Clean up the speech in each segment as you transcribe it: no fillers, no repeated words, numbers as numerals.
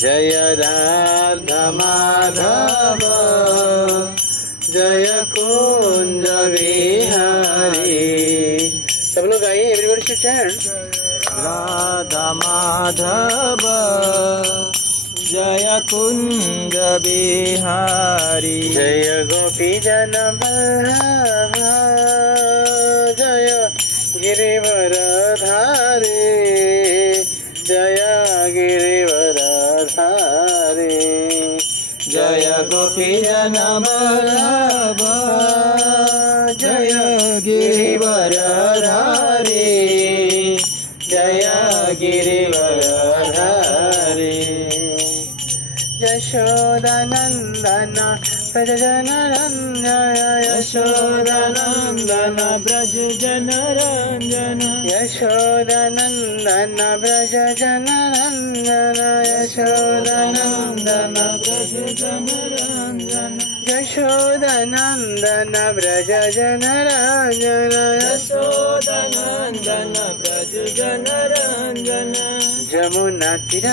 जय राधा माधव जय कुंज बिहारी। सब लोग आइए, everybody should chant. Radha Madhav जय कुंज बिहारी। जय गोपी जन वल्लभ जय गिरिवर धारी। जय गिरिवर धारी। जय गोपी जन वल्लभ जय गिरिवर धारी। जय गिरिवर धारी। यशोदानंदन ब्रज जन रंजन। यशोदानंदन ब्रज जन रंजन। यशोदानंदन ब्रज जन रंजन। यशोदानंदन ब्रज जन रंजन। यशोदानंदन ब्रज जन रंजन। यशोदानंदन ब्रज जन रंजन। जमुना तीर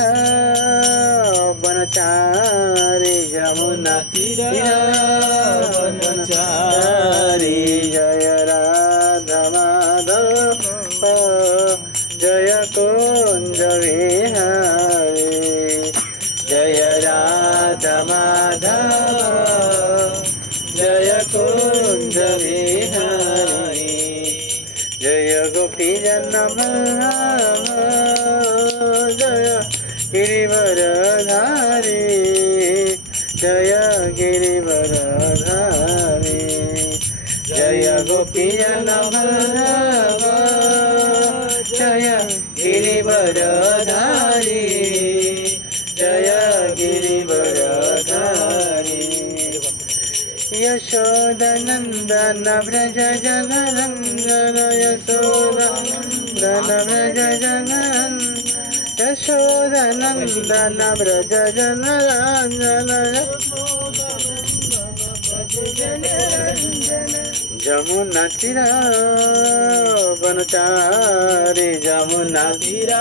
वनचारी। जमुना तीर वनचारी। जय राधा माधव जय कुंज बिहारी। जय राधा माधव जय कुंज बिहारी। जय गोपी जन वल्लभ जय गिरिवर धारी। जय गिरिवर धारी। जय गोपी जन वल्लभ जय गिरिवर धारी। जय गिरिवर धारी। यशोदानंदन ब्रज जन रंजन। यशोदानंदन ब्रज जन रंजन। यशोदानंदन ब्रज जन रंजन। जमुना तीर वनचारी। जमुना तीर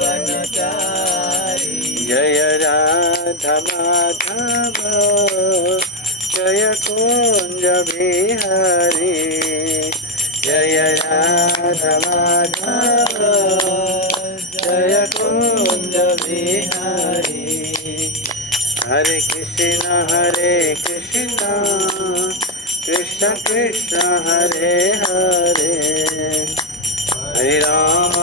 वनचारी। जय राधा माधव जय कुंज बिहारी। जय राधा माधव जय कुंज बिहारी। हरे कृष्ण कृष्ण कृष्ण हरे हरे। हरे राम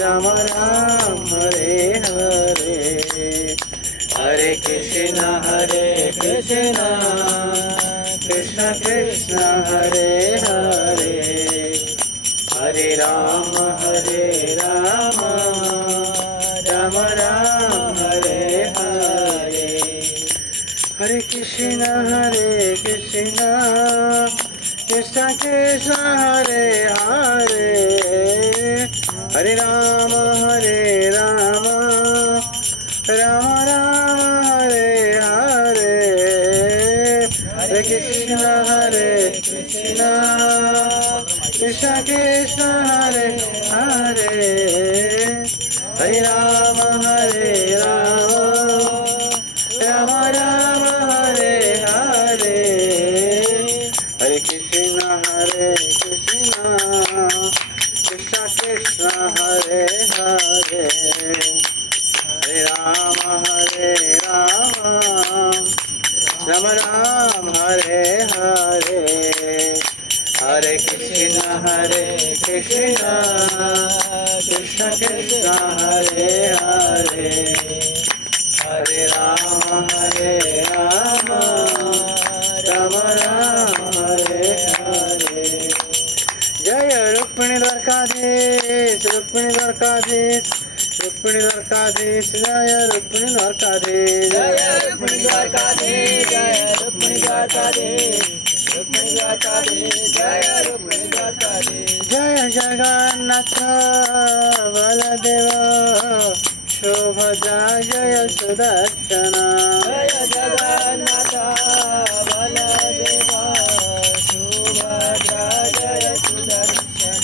राम राम हरे हरे। हरे कृष्ण कृष्ण कृष्ण हरे हरे। हरे राम राम राम हरे हरे। हरे कृष्ण कृष्ण कृष्ण हरे हरे। हरे राम राम राम हरे हरे। हरे कृष्ण कृष्ण कृष्ण हरे हरे। हरे राम राम राम हरे हरे। हरे कृष्ण कृष्ण कृष्ण हरे हरे। हरे राम राम राम हरे हरे। हरे कृष्ण कृष्ण कृष्ण हरे हरे। हरे राम राम राम हरे हरे। जय रुक्मिणी द्वारकाधीश रुक्मिणी द्वारकाधीश रुक्मिणी द्वारकाधीश। जय रुक्मिणी द्वारकाधीश। जय रुक्मिणी द्वारकाधीश। जय रुक्मिणी द्वारकाधीश। रुक्मिणी द्वारकाधीश। जय रुक्मिणी द्वारकाधीश। जय जगन्नाथ बलदेव सुभद्रा जय सुदर्शन। जय जगन्नाथ बलदेव सुभद्रा जय सुदर्शन।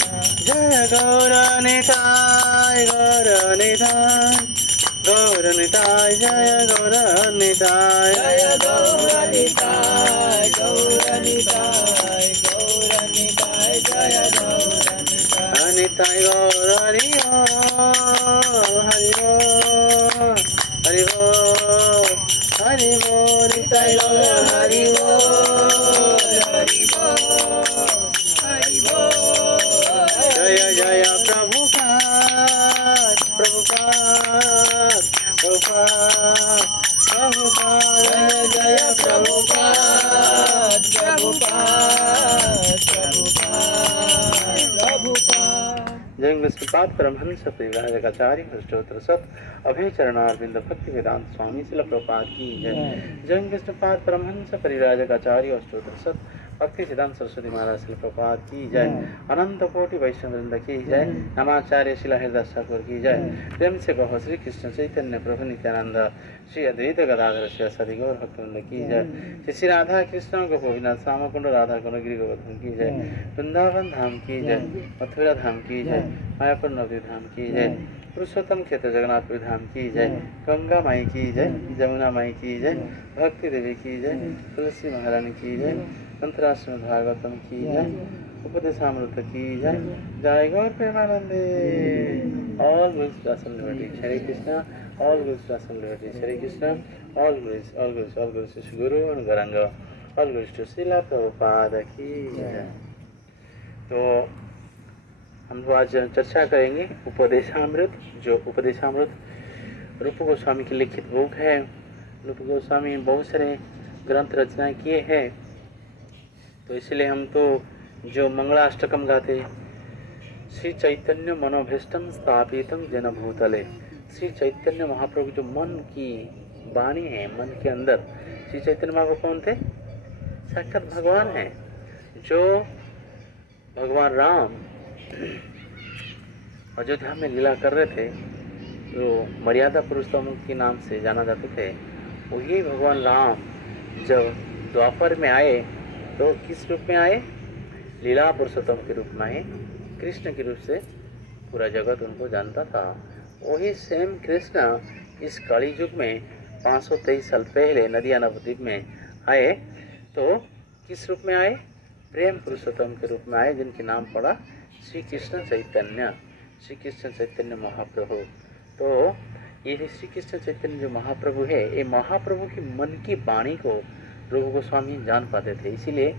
जय गौरनिताय निताय गौर निताय गौर निताय जय गौर निताय जय गौर निताय गौर निताय गौर निताय जय गौर निताय निताय गौर हरि हरि हरि हरि निताय गौर हरि हरि जय जय प्रभुपाद प्रभुपाद प्रभुपाद प्रभुपाद जय जय प्रभुपाद प्रभुपाद प्रभुपाद प्रभुपाद जय विष्णुपाद परमहंस परिव्राजकाचार्य अष्टोत्तर सत अभय चरणारविंद भक्ति वेदांत स्वामी शिल प्रभुपाद की जय। जय विष्णुपाद परमहंस परिव्राजकाचार्य अष्टोत्तर सत भक्ति सिद्धांत सरस्वती महाराज शिल प्रभुपाद की जय। अनंत कोटि वैष्णव वृंद की जय। नमाचार्य शिला हरिदास ठाकुर की जय। प्रेम से कहो श्री कृष्ण चैतन्य प्रभु नित्यानंद श्री अद्वैत गदाधर श्री सदि गौर भक्तवृंद की जय। श्री राधा कृष्ण गोविंद श्यामकुंड राधा कुंड गिरि गोवर्धन की जय। वृंदावन धाम की जय। मथुरा धाम की जय। मायापुर नवद्वीप धाम की जय। पुरुषोत्तम क्षेत्र जगन्नाथपुरी धाम की जय। गंगा माई की जय। जमुना माई की जय। भक्ति देवी की जय। तुलसी महारानी की जय। अंतराश्रम भागवतम की जय। उपदेशामृत की जय। जय गौर प्रेमानंदे। ऑल गुरुज आसन लिबर्टी हरे कृष्णा। ऑल गुरुज आसन लिबर्टी हरे कृष्णा। ऑल गुरुज श्री गुरु और गौरांग। ऑल गुरुज टू श्रीला प्रभुपाद की जय। तो हम तो आज चर्चा करेंगे उपदेशामृत। जो उपदेशामृत रूप गोस्वामी की लिखित बुक है। रूप गोस्वामी बहुत सारे ग्रंथ रचना किए हैं, तो इसलिए हम तो जो मंगलाष्टकम गाते, श्री चैतन्य मनोभीष्टम स्थापितम जन भूतले। श्री चैतन्य महाप्रभु जो मन की वाणी है, मन के अंदर श्री चैतन्य महाप्रभु कौन थे? साक्षात भगवान है। जो भगवान राम अयोध्या में लीला कर रहे थे, जो मर्यादा पुरुषोत्तम के नाम से जाना जाते थे, वही भगवान राम जब द्वापर में आए तो किस रूप में आए? लीला पुरुषोत्तम के रूप में आए। कृष्ण के रूप से पूरा जगत उनको जानता था। वही सेम कृष्ण इस कली युग में 523 साल पहले नदिया नवद्वीप में आए, तो किस रूप में आए? प्रेम पुरुषोत्तम के रूप में आए, जिनके नाम पड़ा श्री कृष्ण चैतन्य। श्री कृष्ण चैतन्य महाप्रभु। तो ये श्री कृष्ण चैतन्य जो महाप्रभु है, ये महाप्रभु की मन की वाणी को रूप गोस्वामी जान पाते थे। इसीलिए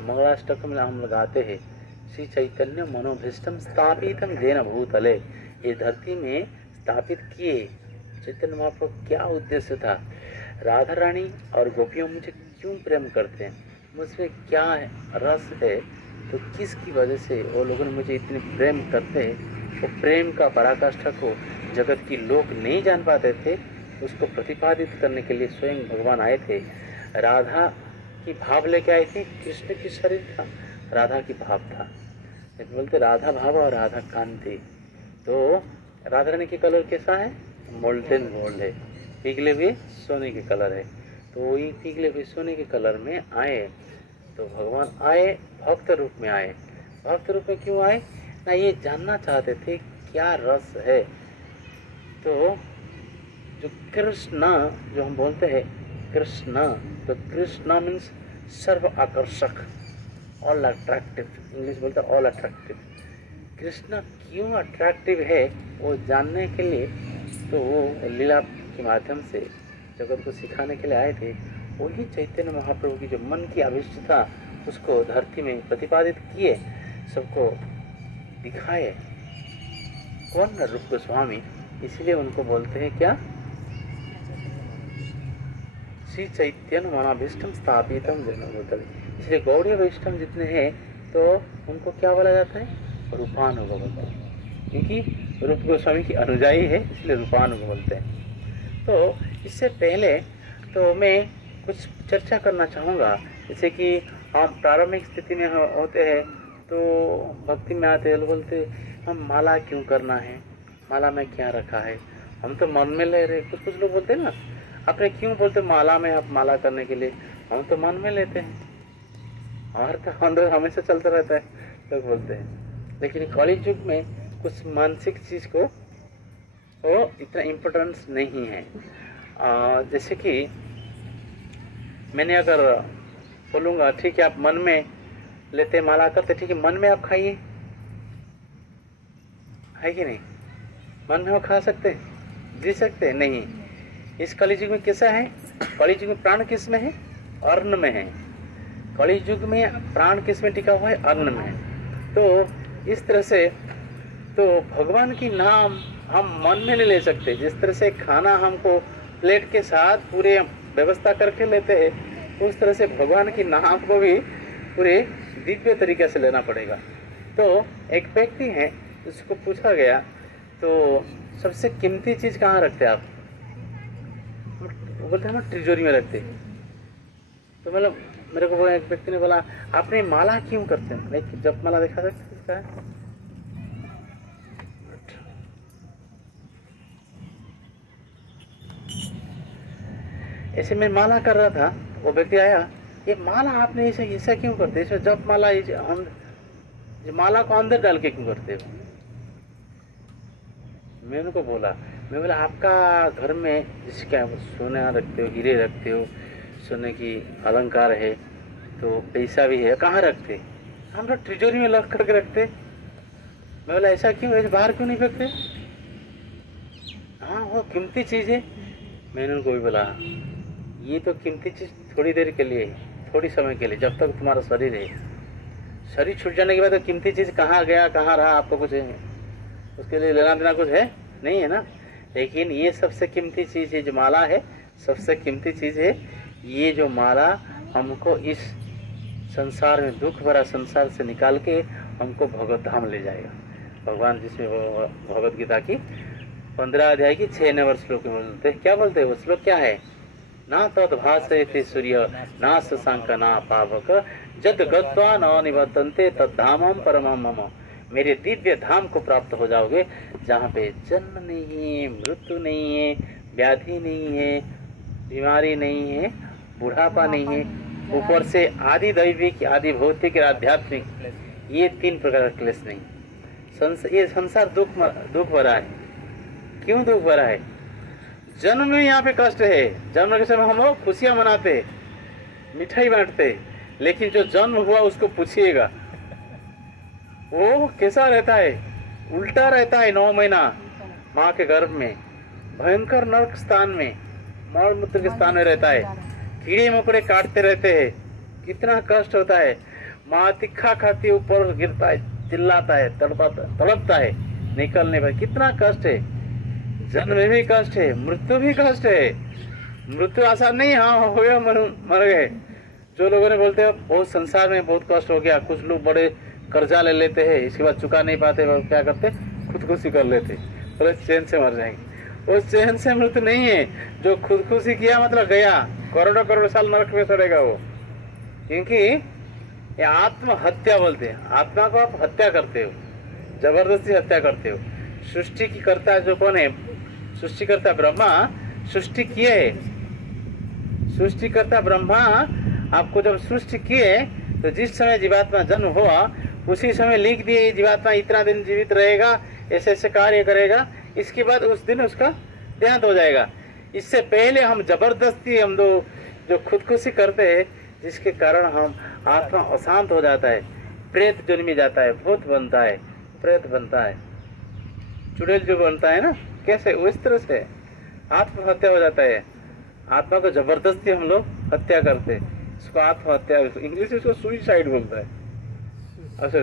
मंगलाष्टकम में हम लगाते हैं, श्री चैतन्य मनोभीष्टम स्थापितम जेन भूतले। ये धरती में स्थापित किए चैतन्य महाप्रभु। क्या उद्देश्य था? राधा रानी और गोपियों मुझे क्यों प्रेम करते हैं, मुझमें क्या रस है, तो किसकी वजह से वो लोगों ने मुझे इतने प्रेम करते हैं। वो प्रेम का पराकाष्ठा को जगत की लोग नहीं जान पाते थे, उसको प्रतिपादित करने के लिए स्वयं भगवान आए थे। राधा की भाव लेके आए थे। कृष्ण की शरीर था, राधा की भाव था। बोलते राधा भाव और राधा कांति। तो राधा रानी की कलर कैसा है? मोल्टेन गोल्ड है, पिघले हुए सोने के कलर है। तो वही पिघले हुए सोने के कलर में आए। तो भगवान आए, भक्त रूप में आए। भक्त रूप में क्यों आए? ना ये जानना चाहते थे क्या रस है। तो जो कृष्ण जो हम बोलते हैं कृष्ण, तो कृष्ण मीन्स सर्व आकर्षक, ऑल अट्रैक्टिव। इंग्लिश बोलते हैं ऑल अट्रैक्टिव। कृष्ण क्यों अट्रैक्टिव है वो जानने के लिए तो वो लीला के माध्यम से जगत को सिखाने के लिए आए थे। वही चैतन्य महाप्रभु की जो मन की अभिष्ट था उसको धरती में प्रतिपादित किए, सबको दिखाए। कौन? रूप गोस्वामी। इसीलिए उनको बोलते हैं क्या? श्री चैतन्य मनोभीष्टम स्थापितम जन भूतले। इसलिए गौड़ीय वैष्णव जितने हैं तो उनको क्या बोला जाता है? रूपानुग बोलते हैं, क्योंकि रूप गोस्वामी की अनुयायी है, इसलिए रूपानुग बोलते हैं। तो इससे पहले तो मैं कुछ चर्चा करना चाहूँगा। जैसे कि हम प्रारंभिक स्थिति में होते हैं तो भक्ति में आते हैं, बोलते हम माला क्यों करना है, माला में क्या रखा है, हम तो मन में ले रहे। कुछ लोग बोलते हैं ना, आपने क्यों बोलते माला में, आप माला करने के लिए, हम तो मन में लेते हैं और तो अंदर हमेशा चलता रहता है, लोग बोलते हैं। लेकिन कलि युग में कुछ मानसिक चीज़ को वो इतना इम्पोर्टेंस नहीं है। जैसे कि मैंने अगर बोलूँगा ठीक है आप मन में लेते माला करते, ठीक है मन में आप खाइए, है कि नहीं? मन में वो खा सकते, जी सकते नहीं। इस कलयुग में कैसा है? कलयुग में प्राण किस में है? अन्न में है। कलयुग में प्राण किस में टिका हुआ है? अन्न में। तो इस तरह से तो भगवान की नाम हम मन में नहीं ले सकते। जिस तरह से खाना हमको प्लेट के साथ पूरे व्यवस्था करके लेते हैं, उस तरह से भगवान की नाम को भी पूरे दिव्य तरीके से लेना पड़ेगा। तो एक व्यक्ति है, उसको पूछा गया तो सबसे कीमती चीज़ कहाँ रखते आप? वो बोलते हम तिजोरी में रखते। तो मतलब मेरे को एक व्यक्ति ने बोला आपने माला क्यों करते हैं? लाइक जप माला देखा सकता है। ऐसे मैं माला कर रहा था, वो व्यक्ति आया, ये माला आपने ऐसा क्यों करते? इसमें जप माला ये माला को अंदर डाल के क्यों करते हो? मैं उनको बोला, मैं बोला आपका घर में जैसे क्या सोना रखते हो, हीरे रखते हो, सोने की अलंकार है, तो पैसा भी है, कहाँ रखते? हम लोग तिजोरी में लग करके रखते। मैं बोला ऐसा क्यों, ऐसे बाहर क्यों नहीं रखते? हाँ वो कीमती चीज़ है। मैंने उनको भी बोला ये तो कीमती चीज़ थोड़ी देर के लिए, थोड़ी समय के लिए, जब तक तुम्हारा शरीर है। शरीर छूट जाने के बाद तो कीमती चीज़ कहाँ गया कहाँ रहा आपको कुछ है? उसके लिए लेना देना कुछ है नहीं है ना। लेकिन ये सबसे कीमती चीज़ है, जो माला है सबसे कीमती चीज़ है। ये जो माला हमको इस संसार में, दुख भरा संसार से निकाल के हमको भगवत धाम ले जाएगा। भगवान जिसमें भगवत गीता की 15 अध्याय की 6 नंबर श्लोक में बोलते हैं, क्या बोलते हैं वो श्लोक क्या है? ना तद्भासयते सूर्य ना शशांक ना पावक जद गत्वा न निवर्तन्ते तद्धामम परमम मम। मेरे दिव्य धाम को प्राप्त हो जाओगे जहाँ पे जन्म नहीं है, मृत्यु नहीं है, व्याधि नहीं है, बीमारी नहीं है, बुढ़ापा नहीं है, ऊपर से आदि दैविक, आदि भौतिक, आध्यात्मिक, ये 3 प्रकार का क्लेश नहीं। ये संसार दुख भरा है। क्यों दुख भरा है? जन्म में यहाँ पे कष्ट है। जन्म के समय हम लोग खुशियाँ मनाते, मिठाई बांटते, लेकिन जो जन्म हुआ उसको पूछिएगा वो कैसा रहता है? उल्टा रहता है। 9 महीना माँ के गर्भ में, भयंकर नरक स्थान में, मल मूत्र के स्थान में रहता है, कीड़े मकोड़े काटते रहते हैं, कितना कष्ट होता है। माँ तिखा खाती है, ऊपर गिरता है, चिल्लाता है, तड़पता है, निकलने पर कितना कष्ट है। जन्म में भी कष्ट है, मृत्यु भी कष्ट है। मृत्यु आसान नहीं, हाँ हो गया मर गए। जो लोगों ने बोलते हैं बहुत संसार में बहुत कष्ट हो गया, कुछ लोग बड़े कर्जा ले लेते हैं, इसके बाद चुका नहीं पाते, वो क्या करते? खुदकुशी कर लेते, तो चैन से मर जाएंगे। उस चैन से मृत्यु नहीं है। जो खुदकुशी किया मतलब गया, करोड़ों करोड़ साल नरक में सड़ेगा वो। क्योंकि ये आत्महत्या बोलते हैं। आत्मा को आप हत्या करते हो, जबरदस्ती हत्या करते हो। सृष्टि की करता जो कौन है? सृष्टिकर्ता ब्रह्मा सृष्टि किए है। सृष्टिकर्ता ब्रह्मा आपको जब सृष्टि किए तो जिस समय जीवात्मा जन्म हुआ उसी समय लिख दिए जीवात्मा इतना दिन जीवित रहेगा, ऐसे ऐसे कार्य करेगा, इसके बाद उस दिन उसका देहांत हो जाएगा। इससे पहले हम जबरदस्ती हम लोग जो खुदकुशी करते हैं, जिसके कारण हम आत्मा अशांत हो जाता है, प्रेत जन्म जाता है, भूत बनता है, प्रेत बनता है, चुड़ैल जो बनता है ना, कैसे उस तरह से आत्महत्या हो जाता है। आत्मा को जबरदस्ती हम लोग हत्या करते हैं, इसको आत्महत्या, इंग्लिश में इसको सुइसाइड बोलता है। अच्छा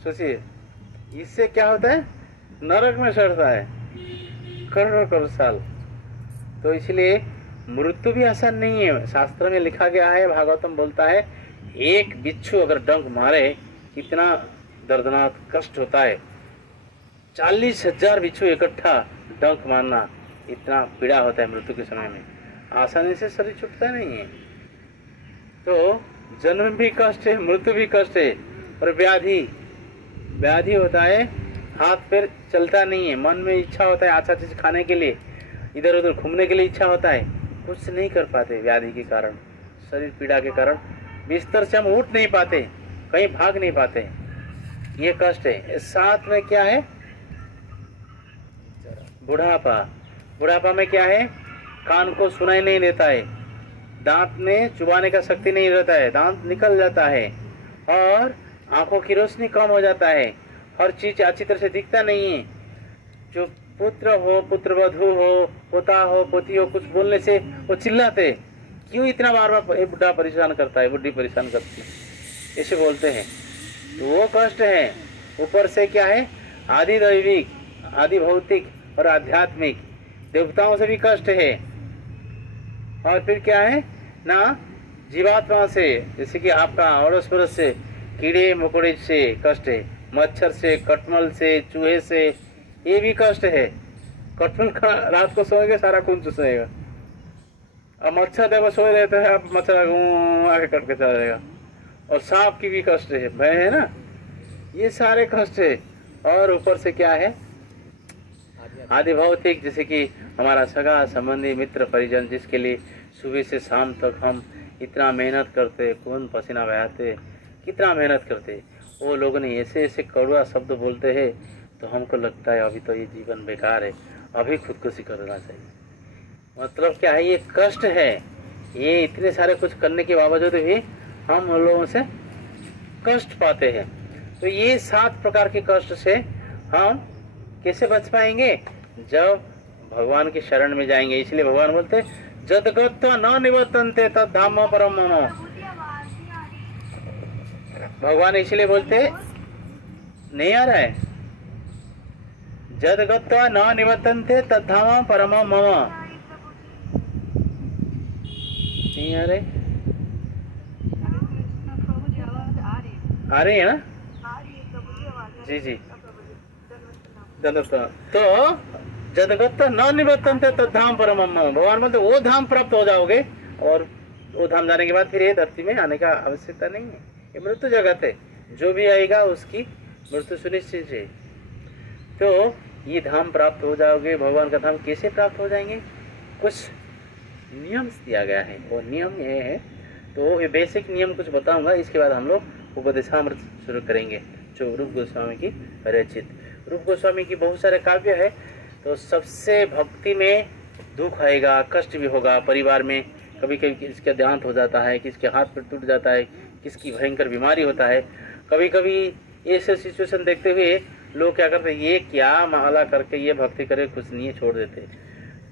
सोचिए, इससे क्या होता है? नरक में सड़ता है करोड़ों करोड़ साल। तो इसलिए मृत्यु भी आसान नहीं है। शास्त्र में लिखा गया है, भागवतम बोलता है, एक बिच्छू अगर डंक मारे कितना दर्दनाक कष्ट होता है। 40,000 बिच्छू इकट्ठा डंक मारना, इतना पीड़ा होता है मृत्यु के समय में। आसानी से शरीर छूटता नहीं है। तो जन्म भी कष्ट है, मृत्यु भी कष्ट है, और व्याधि होता है, हाथ पैर चलता नहीं है, मन में इच्छा होता है अच्छा चीज खाने के लिए, इधर उधर घूमने के लिए इच्छा होता है, कुछ नहीं कर पाते व्याधि के कारण, शरीर पीड़ा के कारण। बिस्तर से हम उठ नहीं पाते, कहीं भाग नहीं पाते। ये कष्ट है। साथ में क्या है? बुढ़ापा। बुढ़ापा में क्या है? कान को सुनाई नहीं देता है, दांत में चुबाने का शक्ति नहीं रहता है, दांत निकल जाता है, और आंखों की रोशनी कम हो जाता है, हर चीज अच्छी तरह से दिखता नहीं है। जो पुत्र हो, पुत्रवधू हो, पोता हो, पोती हो, कुछ बोलने से वो चिल्लाते, क्यों इतना बार बार ये बुढ़ा परेशान करता है, बुढ़ी परेशान करती है, ऐसे बोलते हैं। तो वो कष्ट है। ऊपर से क्या है? आदि दैविक, आदि भौतिक और आध्यात्मिक, देवताओं से भी कष्ट है। और फिर क्या है ना, जीवात्मा से, जैसे कि आपका अड़ोस पड़ोस से, कीड़े मकोड़े से कष्ट है, मच्छर से, कटमल से, चूहे से, ये भी कष्ट है। कटमल का रात को सोएंगे सारा खून चूसेगा, और मच्छर देखो सोए रहते हैं, आप मच्छर आके कट के चला जाएगा। और सांप की भी कष्ट है, भय है ना, ये सारे कष्ट है। और ऊपर से क्या है? आदि भौतिक, जैसे कि हमारा सगा संबंधी मित्र परिजन, जिसके लिए सुबह से शाम तक हम इतना मेहनत करते, खून पसीना बहाते, कितना मेहनत करते, वो लोग ने ऐसे ऐसे कड़वा शब्द बोलते हैं, तो हमको लगता है अभी तो ये जीवन बेकार है, अभी खुदकुशी करना चाहिए। मतलब क्या है? ये कष्ट है। ये इतने सारे कुछ करने के बावजूद भी हम उन लोगों से कष्ट पाते हैं। तो ये 7 प्रकार के कष्ट से हम कैसे बच पाएंगे? जब भगवान की शरण में जाएंगे। इसलिए भगवान बोलते, जदगत्वा न निवर्तन्ते तद धाम परम मम। भगवान इसलिए बोलते, नहीं आ रहा है, जदगत्वा न निवर्तन्ते तद धाम परम मम। नहीं आ रहे? आ रही है ना? जी जी। तो जदगत न निवर्तन्ते तद धाम परम मम। भगवान बोलते वो धाम प्राप्त हो जाओगे, और वो धाम जाने के बाद फिर ये धरती में आने का आवश्यकता नहीं है। ये मृत्यु जगत है, जो भी आएगा उसकी मृत्यु सुनिश्चित है। तो ये धाम प्राप्त हो जाओगे। भगवान का धाम कैसे प्राप्त हो जाएंगे? कुछ नियम दिया गया है, वो नियम ये है। तो ये बेसिक नियम कुछ बताऊंगा, इसके बाद हम लोग उपदेशामृत शुरू करेंगे, जो रूप गोस्वामी की रचित। रूप गोस्वामी की बहुत सारे काव्य है। तो सबसे भक्ति में दुख आएगा, कष्ट भी होगा, परिवार में कभी कभी किसका देहांत हो जाता है, किसके हाथ पैर टूट जाता है, किसकी भयंकर बीमारी होता है। कभी कभी ऐसे सिचुएशन देखते हुए लोग क्या करते हैं, ये क्या माला करके ये भक्ति करे, कुछ नहीं छोड़ देते।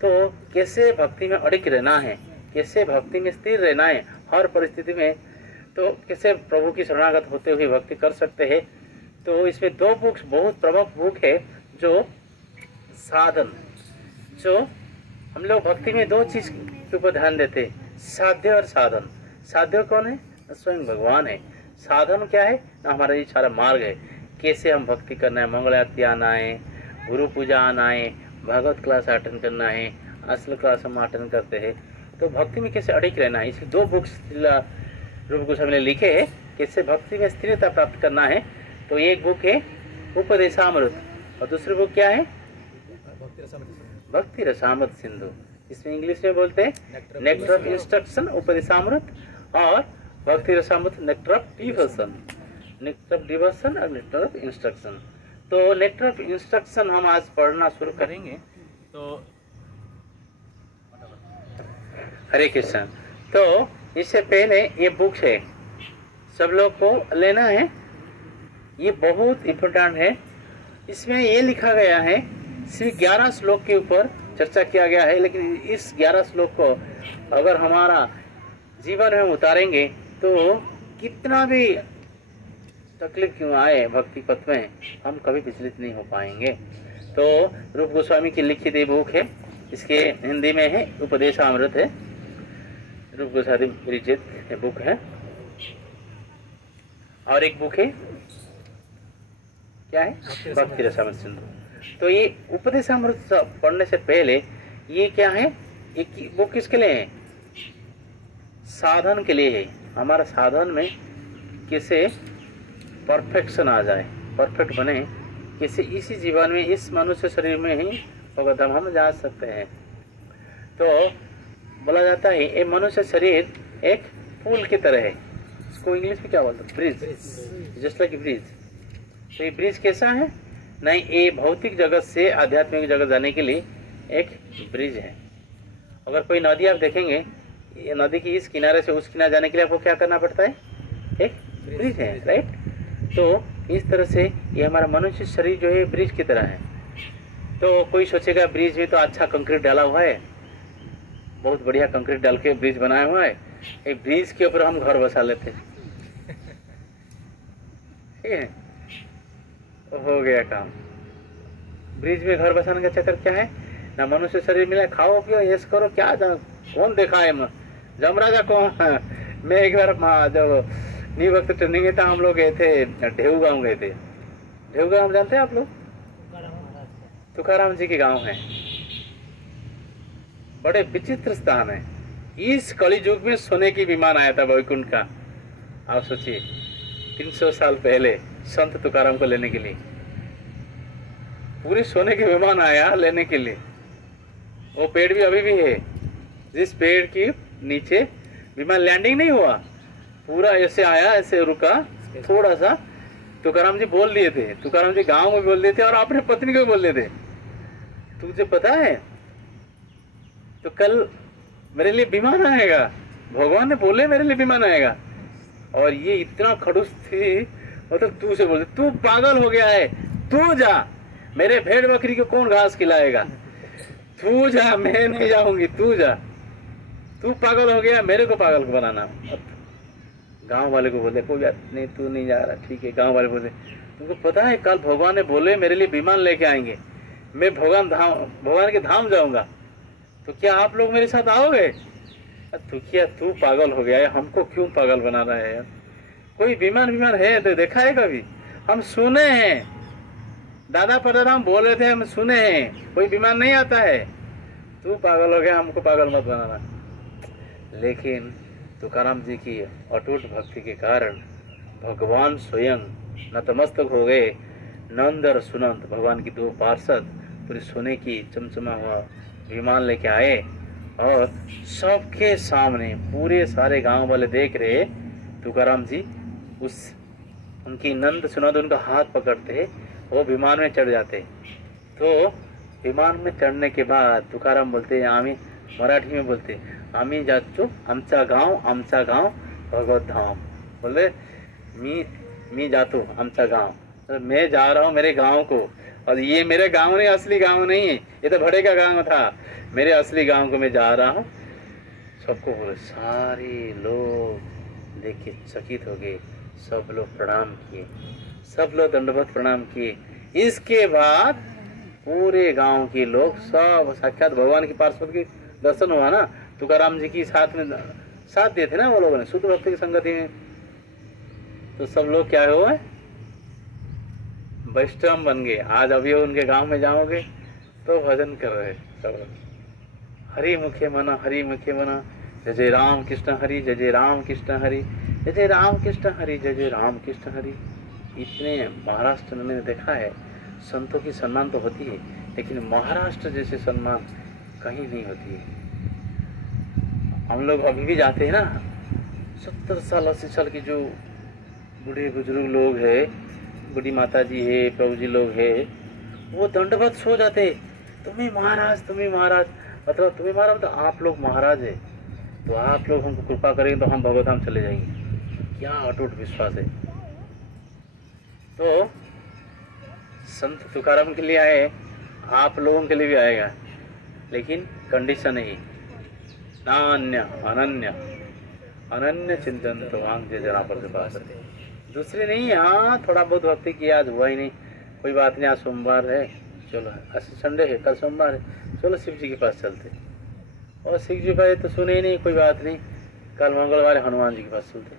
तो कैसे भक्ति में अड़िग रहना है, कैसे भक्ति में स्थिर रहना है हर परिस्थिति में, तो कैसे प्रभु की शरणागत होते हुए भक्ति कर सकते हैं। तो इसमें 2 बुक्स बहुत प्रमुख बुक है, जो साधन, जो हम लोग भक्ति में 2 चीज के ऊपर ध्यान देते हैं, साध्य और साधन। साध्य कौन है? स्वयं भगवान है। साधन क्या है? हमारा ये सारा मार्ग है, कैसे हम भक्ति करना है, मंगल आरती आना है, गुरु पूजा आना है, भागवत क्लास अटेंड करना है, असल क्लास हम अटेंड करते हैं। तो भक्ति में कैसे अड़िग रहना है, इसलिए 2 बुक्स रूप गोस्वामी ने लिखे हैं, कैसे भक्ति में स्थिरता प्राप्त करना है। तो एक बुक है उपदेशामृत, और दूसरी बुक क्या है? भक्ति रसामृत सिंधु। इसमें इंग्लिश में बोलते हैं नेक्टर ऑफ इंस्ट्रक्शन उपदेशामृत, और भक्ति Rasamrita nectar of devotion. Nectar of devotion और नेक्टर ऑफ इंस्ट्रक्शन। तो नेक्टर ऑफ इंस्ट्रक्शन हम आज पढ़ना शुरू करेंगे। तो हरे कृष्ण। तो इससे पहले ये बुक है, सब लोग को लेना है, ये बहुत इम्पोर्टेंट है। इसमें ये लिखा गया है, सिर्फ 11 श्लोक के ऊपर चर्चा किया गया है, लेकिन इस 11 श्लोक को अगर हमारा जीवन में उतारेंगे तो कितना भी तकलीफ क्यों आए भक्ति पथ में, हम कभी विचलित नहीं हो पाएंगे। तो रूप गोस्वामी की लिखित ये बुक है, इसके हिंदी में है उपदेशामृत है, रूप गोस्वामी विरचित बुक है। और एक बुक है क्या है? भक्ति रसामृत सिंधु। तो ये उपदेशामृत पढ़ने से पहले ये क्या है, एक बुक किसके लिए है? साधन के लिए है। हमारा साधन में कैसे परफेक्शन आ जाए, परफेक्ट बने, कैसे इसी जीवन में इस मनुष्य शरीर में ही भगवत हम जा सकते हैं। तो बोला जाता है ये मनुष्य शरीर एक पुल की तरह है, इसको इंग्लिश में क्या बोलते हैं? Bridge, just like bridge. तो ये ब्रिज कैसा है? नहीं, ये भौतिक जगत से आध्यात्मिक जगत जाने के लिए एक ब्रिज है। अगर कोई नदी आप देखेंगे, ये नदी की इस किनारे से उस किनारे जाने के लिए आपको क्या करना पड़ता है? एक ब्रिज है, राइट। तो इस तरह से ये हमारा मनुष्य शरीर जो है ब्रिज की तरह है। तो कोई सोचेगा ब्रिज में तो अच्छा कंक्रीट डाला हुआ है, बहुत बढ़िया कंक्रीट डाल के ब्रिज बनाया हुआ है, एक ब्रिज के ऊपर हम घर बसा लेते हैं, ठीक है, हो गया काम। ब्रिज में घर बसाने का चक्कर क्या है? ना मनुष्य शरीर मिला, खाओ पियो यश करो, क्या कौन देखा है जमराजा कौन? मैं एक बार जब न्यू वक्त ट्रेनिंग में था, हम लोग गए थे ढेऊ गाँव गए थे। ढेऊ गाँव जानते हैं आप लोग? तुकाराम जी के गांव है, बड़े विचित्र स्थान है। इस कली युग में सोने की विमान आया था वैकुंठ का। आप सोचिए 300 साल पहले संत तुकाराम को लेने के लिए पूरे सोने के विमान आया लेने के लिए। वो पेड़ भी अभी भी है, जिस पेड़ के नीचे विमान लैंडिंग नहीं हुआ, पूरा ऐसे आया, ऐसे रुका थोड़ा सा। तुकाराम जी बोल दिए थे, तुकाराम जी गांव में बोल दिए थे और अपने पत्नी को भी बोल दिए थे, तुझे पता है तो कल मेरे लिए विमान आएगा। भगवान ने बोले मेरे लिए विमान आएगा। और ये इतना खड़ूस थी, मतलब तू से बोलते, तू पागल हो गया है, तू जा, मेरे भेड़ बकरी को कौन घास खिलाएगा, तू जा, मैं नहीं जाऊंगी, तू जा, तू पागल हो गया, मेरे को पागल को बनाना। गांव वाले को बोले कोई बात नहीं, तू नहीं जा रहा, ठीक है। गांव वाले बोले तुमको पता है कल भगवान ने बोले मेरे लिए विमान लेके आएंगे, मैं भगवान के धाम जाऊंगा, तो क्या आप लोग मेरे साथ आओगे? तू क्या, तू पागल हो गया है, हमको क्यों पागल बना रहा है यार? कोई विमान है तो देखा है कभी? हम सुने हैं, दादा परदादा बोल रहे थे, हम सुने हैं, कोई विमान नहीं आता है। तू पागल हो गया, हमको पागल मत बनाना। लेकिन तुकाराम जी की अटूट भक्ति के कारण भगवान स्वयं नतमस्तक हो गए। नंद और सुनंद भगवान की 2 पार्षद पूरे सोने की चमचमा हुआ विमान लेके आए और सबके सामने पूरे सारे गांव वाले देख रहे तुकाराम जी उनकी नंद सुनंद उनका हाथ पकड़ते, वो विमान में चढ़ जाते। तो विमान में चढ़ने के बाद तुकाराम बोलते, आम्ही मराठी में बोलते, आम्ही जातो आमचा गांव भगवत धाम। बोले मी जातो आमचा गांव, तो मैं जा रहा हूँ मेरे गांव को। और ये मेरे गांव नहीं, असली गांव नहीं है, ये तो भड़े का गांव था, मेरे असली गांव को मैं जा रहा हूँ। सबको बोले, सारे लोग देख के चकित हो गए, सब लोग प्रणाम किए, सब लोग दंडवत प्रणाम किए। इसके बाद पूरे गांव के लोग सब साक्षात भगवान की पार्षद की दर्शन हुआ ना, तुकाराम जी की साथ दिए थे ना वो लोगों ने, शुद्ध भक्ति की संगति में। तो सब लोग क्या हुए, वैष्णव बन गए। आज अभी उनके गांव में जाओगे तो भजन कर रहे सब, हरि मुखे मना, हरि मुखे मना, जय जय राम कृष्ण हरि, जय जय राम कृष्ण हरि, जय जय राम कृष्ण हरि, जय जय राम कृष्ण हरि। इतने महाराष्ट्र में देखा है, संतों की सम्मान तो होती है, लेकिन महाराष्ट्र जैसे सम्मान कहीं नहीं होती है। हम लोग अभी भी जाते हैं ना, 70 साल 80 साल की जो बूढ़े बुजुर्ग लोग है, बूढ़ी माता जी है, प्रभु जी लोग है, वो दंडवत सो जाते, तुम्हें महाराज, तुम्हें महाराज, मतलब तुम्हें महाराज, तो आप लोग महाराज है, तो आप लोग हमको कृपा करेंगे तो हम भगवतधाम चले जाएंगे। क्या अटूट विश्वास है। तो संत तुकाराम के लिए आए, आप लोगों के लिए भी आएगा, लेकिन कंडीशन है, नान्य अनन्य चिंतन तो आंख जरा पर से पास है, दूसरे नहीं। हाँ थोड़ा बहुत भक्ति किया, आज हुआ ही नहीं, कोई बात नहीं, आज सोमवार है, चलो आज संडे है, कल सोमवार है, चलो शिव जी के पास चलते, और शिव जी का तो सुने ही नहीं, कोई बात नहीं, कल मंगलवार है, हनुमान जी के पास चलते,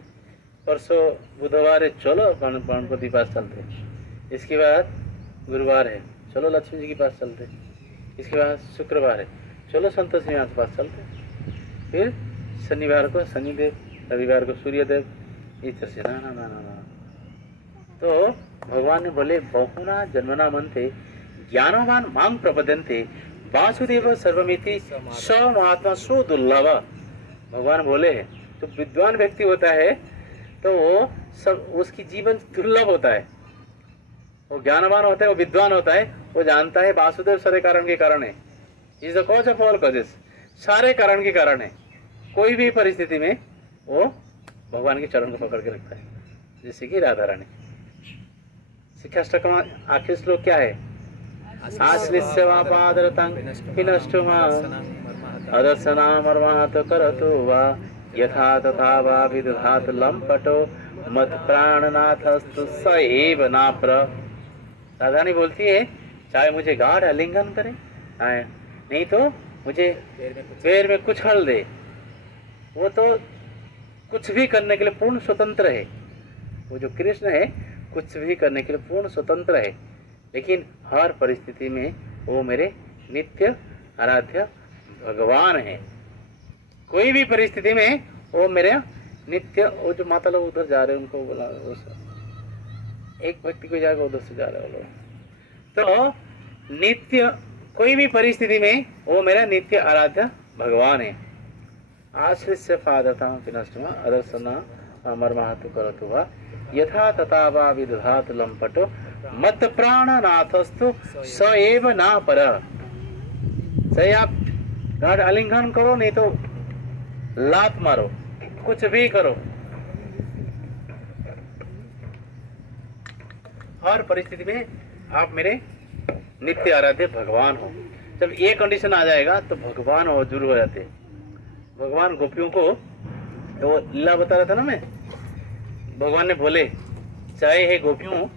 परसों बुधवार है, चलो गणपति के पास चलते, इसके बाद गुरुवार है, चलो लक्ष्मी जी के पास चलते, इसके बाद शुक्रवार है, चलो संतोष सिंह के पास चलते, फिर शनिवार को शनिदेव, रविवार को सूर्यदेव, इस तरह से ना ना ना ना ना। तो भगवान ने बोले, बहुना जन्मना मनते ज्ञानवान मांग प्रपद्यन्ते वासुदेव सर्वमिति स महात्मा सो दुर्लभ। भगवान बोले तो विद्वान व्यक्ति होता है तो वो सब उसकी जीवन दुर्लभ होता है, वो ज्ञानवान होता है, वो विद्वान होता है, वो जानता है वासुदेव सारे कारण के कारण है। Is the cause of all causes, सारे कारण के कारण है। कोई भी परिस्थिति में वो भगवान के चरण को पकड़ के रखता है, जैसे कि राधा रानी। शिक्षाष्टकम आखिरी श्लोक क्या है? आश्लिष्य वा पादरतं विनष्टुमा अदर्शनामर्मात् करतु वा यथा तथा वा विदधात लंपटो मत प्राणनाथस्तु स एव नाप्र। राधा रानी बोलती है, चाहे मुझे गाढ़ आलिंगन करे, नहीं तो मुझे पैर में कुछ हल दे, वो तो कुछ भी करने के लिए पूर्ण स्वतंत्र है। वो जो कृष्ण है कुछ भी करने के लिए पूर्ण स्वतंत्र है, लेकिन हर परिस्थिति में वो मेरे नित्य आराध्य भगवान है। कोई भी परिस्थिति में वो मेरे नित्य, वो जो माता लोग उधर जा रहे हैं उनको बोला, एक व्यक्ति को जाकर उधर से जा रहे हैं वो लोग। तो नित्य कोई भी परिस्थिति में वो मेरा नित्य आराध्य भगवान है। आश्रित पादता विनष्टमा अदर्शना अमरमाहतु करतु वा यथा तथा वा विदधात लंपटो मत प्राणनाथस्तु स एव ना पर। चाहे आप गाढ़ आलिंगन करो, नहीं तो लात मारो, कुछ भी करो, हर परिस्थिति में आप मेरे नित्य आराध्य भगवान हो। जब ये कंडीशन आ जाएगा तो भगवान और दूर हो जाते हैं। भगवान गोपियों को तो लीला बता रहा था ना मैं, भगवान ने बोले, चाहे हे गोपियों,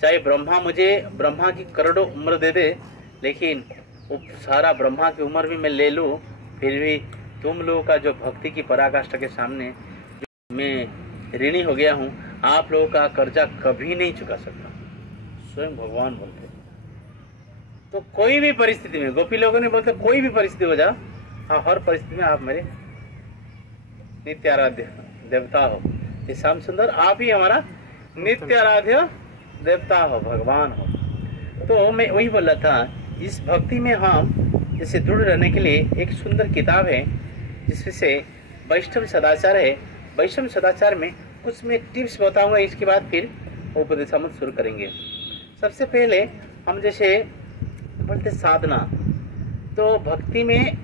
चाहे ब्रह्मा की करोड़ों उम्र दे दे, लेकिन वो सारा ब्रह्मा की उम्र भी मैं ले लूँ, फिर भी तुम लोगों का जो भक्ति की पराकाष्ठा के सामने मैं ऋणी हो गया हूँ, आप लोगों का कर्जा कभी नहीं चुका सकता। स्वयं भगवान बोलते। तो कोई भी परिस्थिति में, गोपी लोगों ने बोलते कोई भी परिस्थिति हो जा, हाँ, हर परिस्थिति में आप मेरे नित्य आराध्य देवता हो। ये श्याम सुंदर आप ही हमारा नित्य आराध्य देवता हो, भगवान हो। तो मैं वही बोल रहा था, इस भक्ति में हम जैसे दृढ़ रहने के लिए एक सुंदर किताब है जिसमें से वैष्णव सदाचार है। वैष्णव सदाचार में कुछ मैं टिप्स बताऊंगा, इसके बाद फिर उपदेशामृत शुरू करेंगे। सबसे पहले हम जैसे बोलते साधना, तो भक्ति में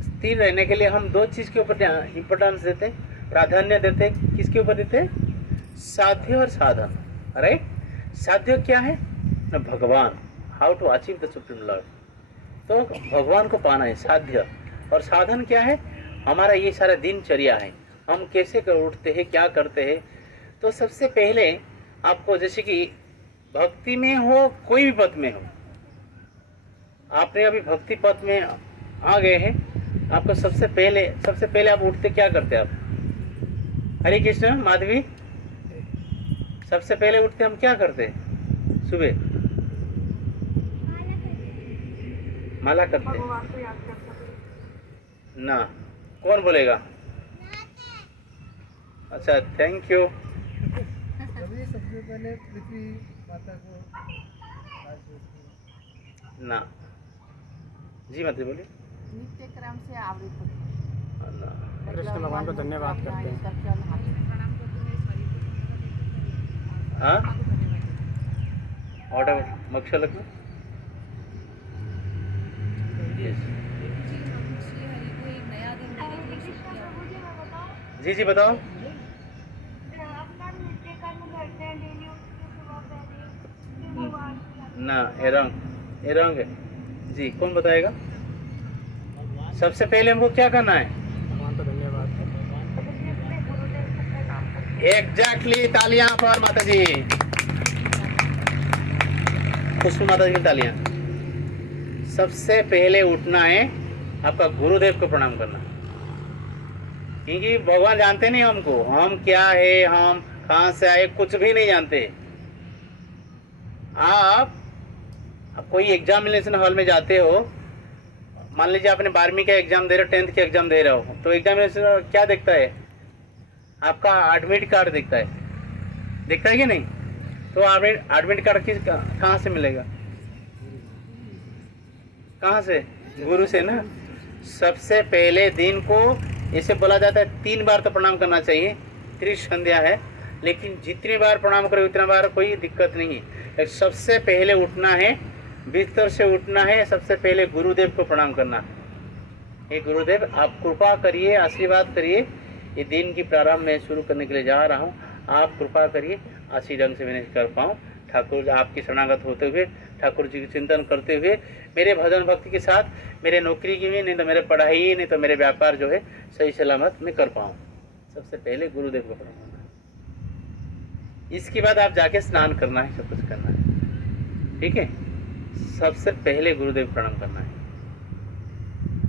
स्थिर रहने के लिए हम दो चीज़ के ऊपर इम्पोर्टेंस देते हैं, प्राधान्य देते हैं। किसके ऊपर देते हैं? साध्य और साधन। राइट, साध्य क्या है ना? भगवान, how to achieve the supreme lord. तो भगवान को पाना है साध्य। और साधन क्या है? हमारा ये सारा दिनचर्या है, हम कैसे उठते हैं, क्या करते हैं। तो सबसे पहले आपको, जैसे कि भक्ति में हो, कोई भी पद में हो, आपने अभी भक्ति पद में आ गए हैं, आपको सबसे पहले आप उठते क्या करते हैं? आप हरे कृष्ण माधवी, सबसे पहले उठते हम क्या करते हैं? सुबह माला करते ना? कौन बोलेगा? अच्छा, थैंक यू। सबसे पहले पृथ्वी माता को ना जी माता बोलिए। नित्य क्रम से आवृत कृष्ण भगवान को धन्यवाद करते हैं। हाँ, और मक्षलक में जी जी बताओ। ना एरंग है जी, कौन बताएगा? सबसे पहले हमको क्या करना है? भगवान को धन्यवाद। एग्जैक्टली, तालियां पर माता जी, खुशबू माता जी की तालियां। सबसे पहले उठना है आपका गुरुदेव को प्रणाम करना, क्योंकि भगवान जानते नहीं हमको, हम क्या है, हम कहाँ से आए, कुछ भी नहीं जानते। आप कोई एग्जामिनेशन हॉल में जाते हो, मान लीजिए आपने 12वीं का एग्जाम दे रहे हो, 10th का एग्जाम दे रहे हो, तो एग्जामिनेशन क्या देखता है? आपका एडमिट कार्ड दिखता है कि नहीं? तो एडमिट कार्ड कहाँ से मिलेगा? कहाँ से? गुरु से ना। सबसे पहले दिन को इसे बोला जाता है 3 बार तो प्रणाम करना चाहिए, त्रिसंध्या है, लेकिन जितनी बार प्रणाम करो उतना बार कोई दिक्कत नहीं है। सबसे पहले उठना है, बिस्तर से उठना है, सबसे पहले गुरुदेव को प्रणाम करना है। हे गुरुदेव, आप कृपा करिए, आशीर्वाद करिए, ये दिन की प्रारंभ में शुरू करने के लिए जा रहा हूँ, आप कृपा करिए अच्छी ढंग से मैंने कर पाऊँ। ठाकुर आपकी शरणागत होते हुए, ठाकुर जी की चिंतन करते हुए, मेरे भजन भक्ति के साथ मेरे नौकरी की भी, नहीं तो मेरे पढ़ाई, नहीं तो मेरे व्यापार जो है सही सलामत में कर पाऊँ। सबसे पहले गुरुदेव को प्रणाम करना है। इसके बाद आप जाके स्नान करना है, सब कुछ करना है, ठीक है। सबसे पहले गुरुदेव प्रणाम करना है,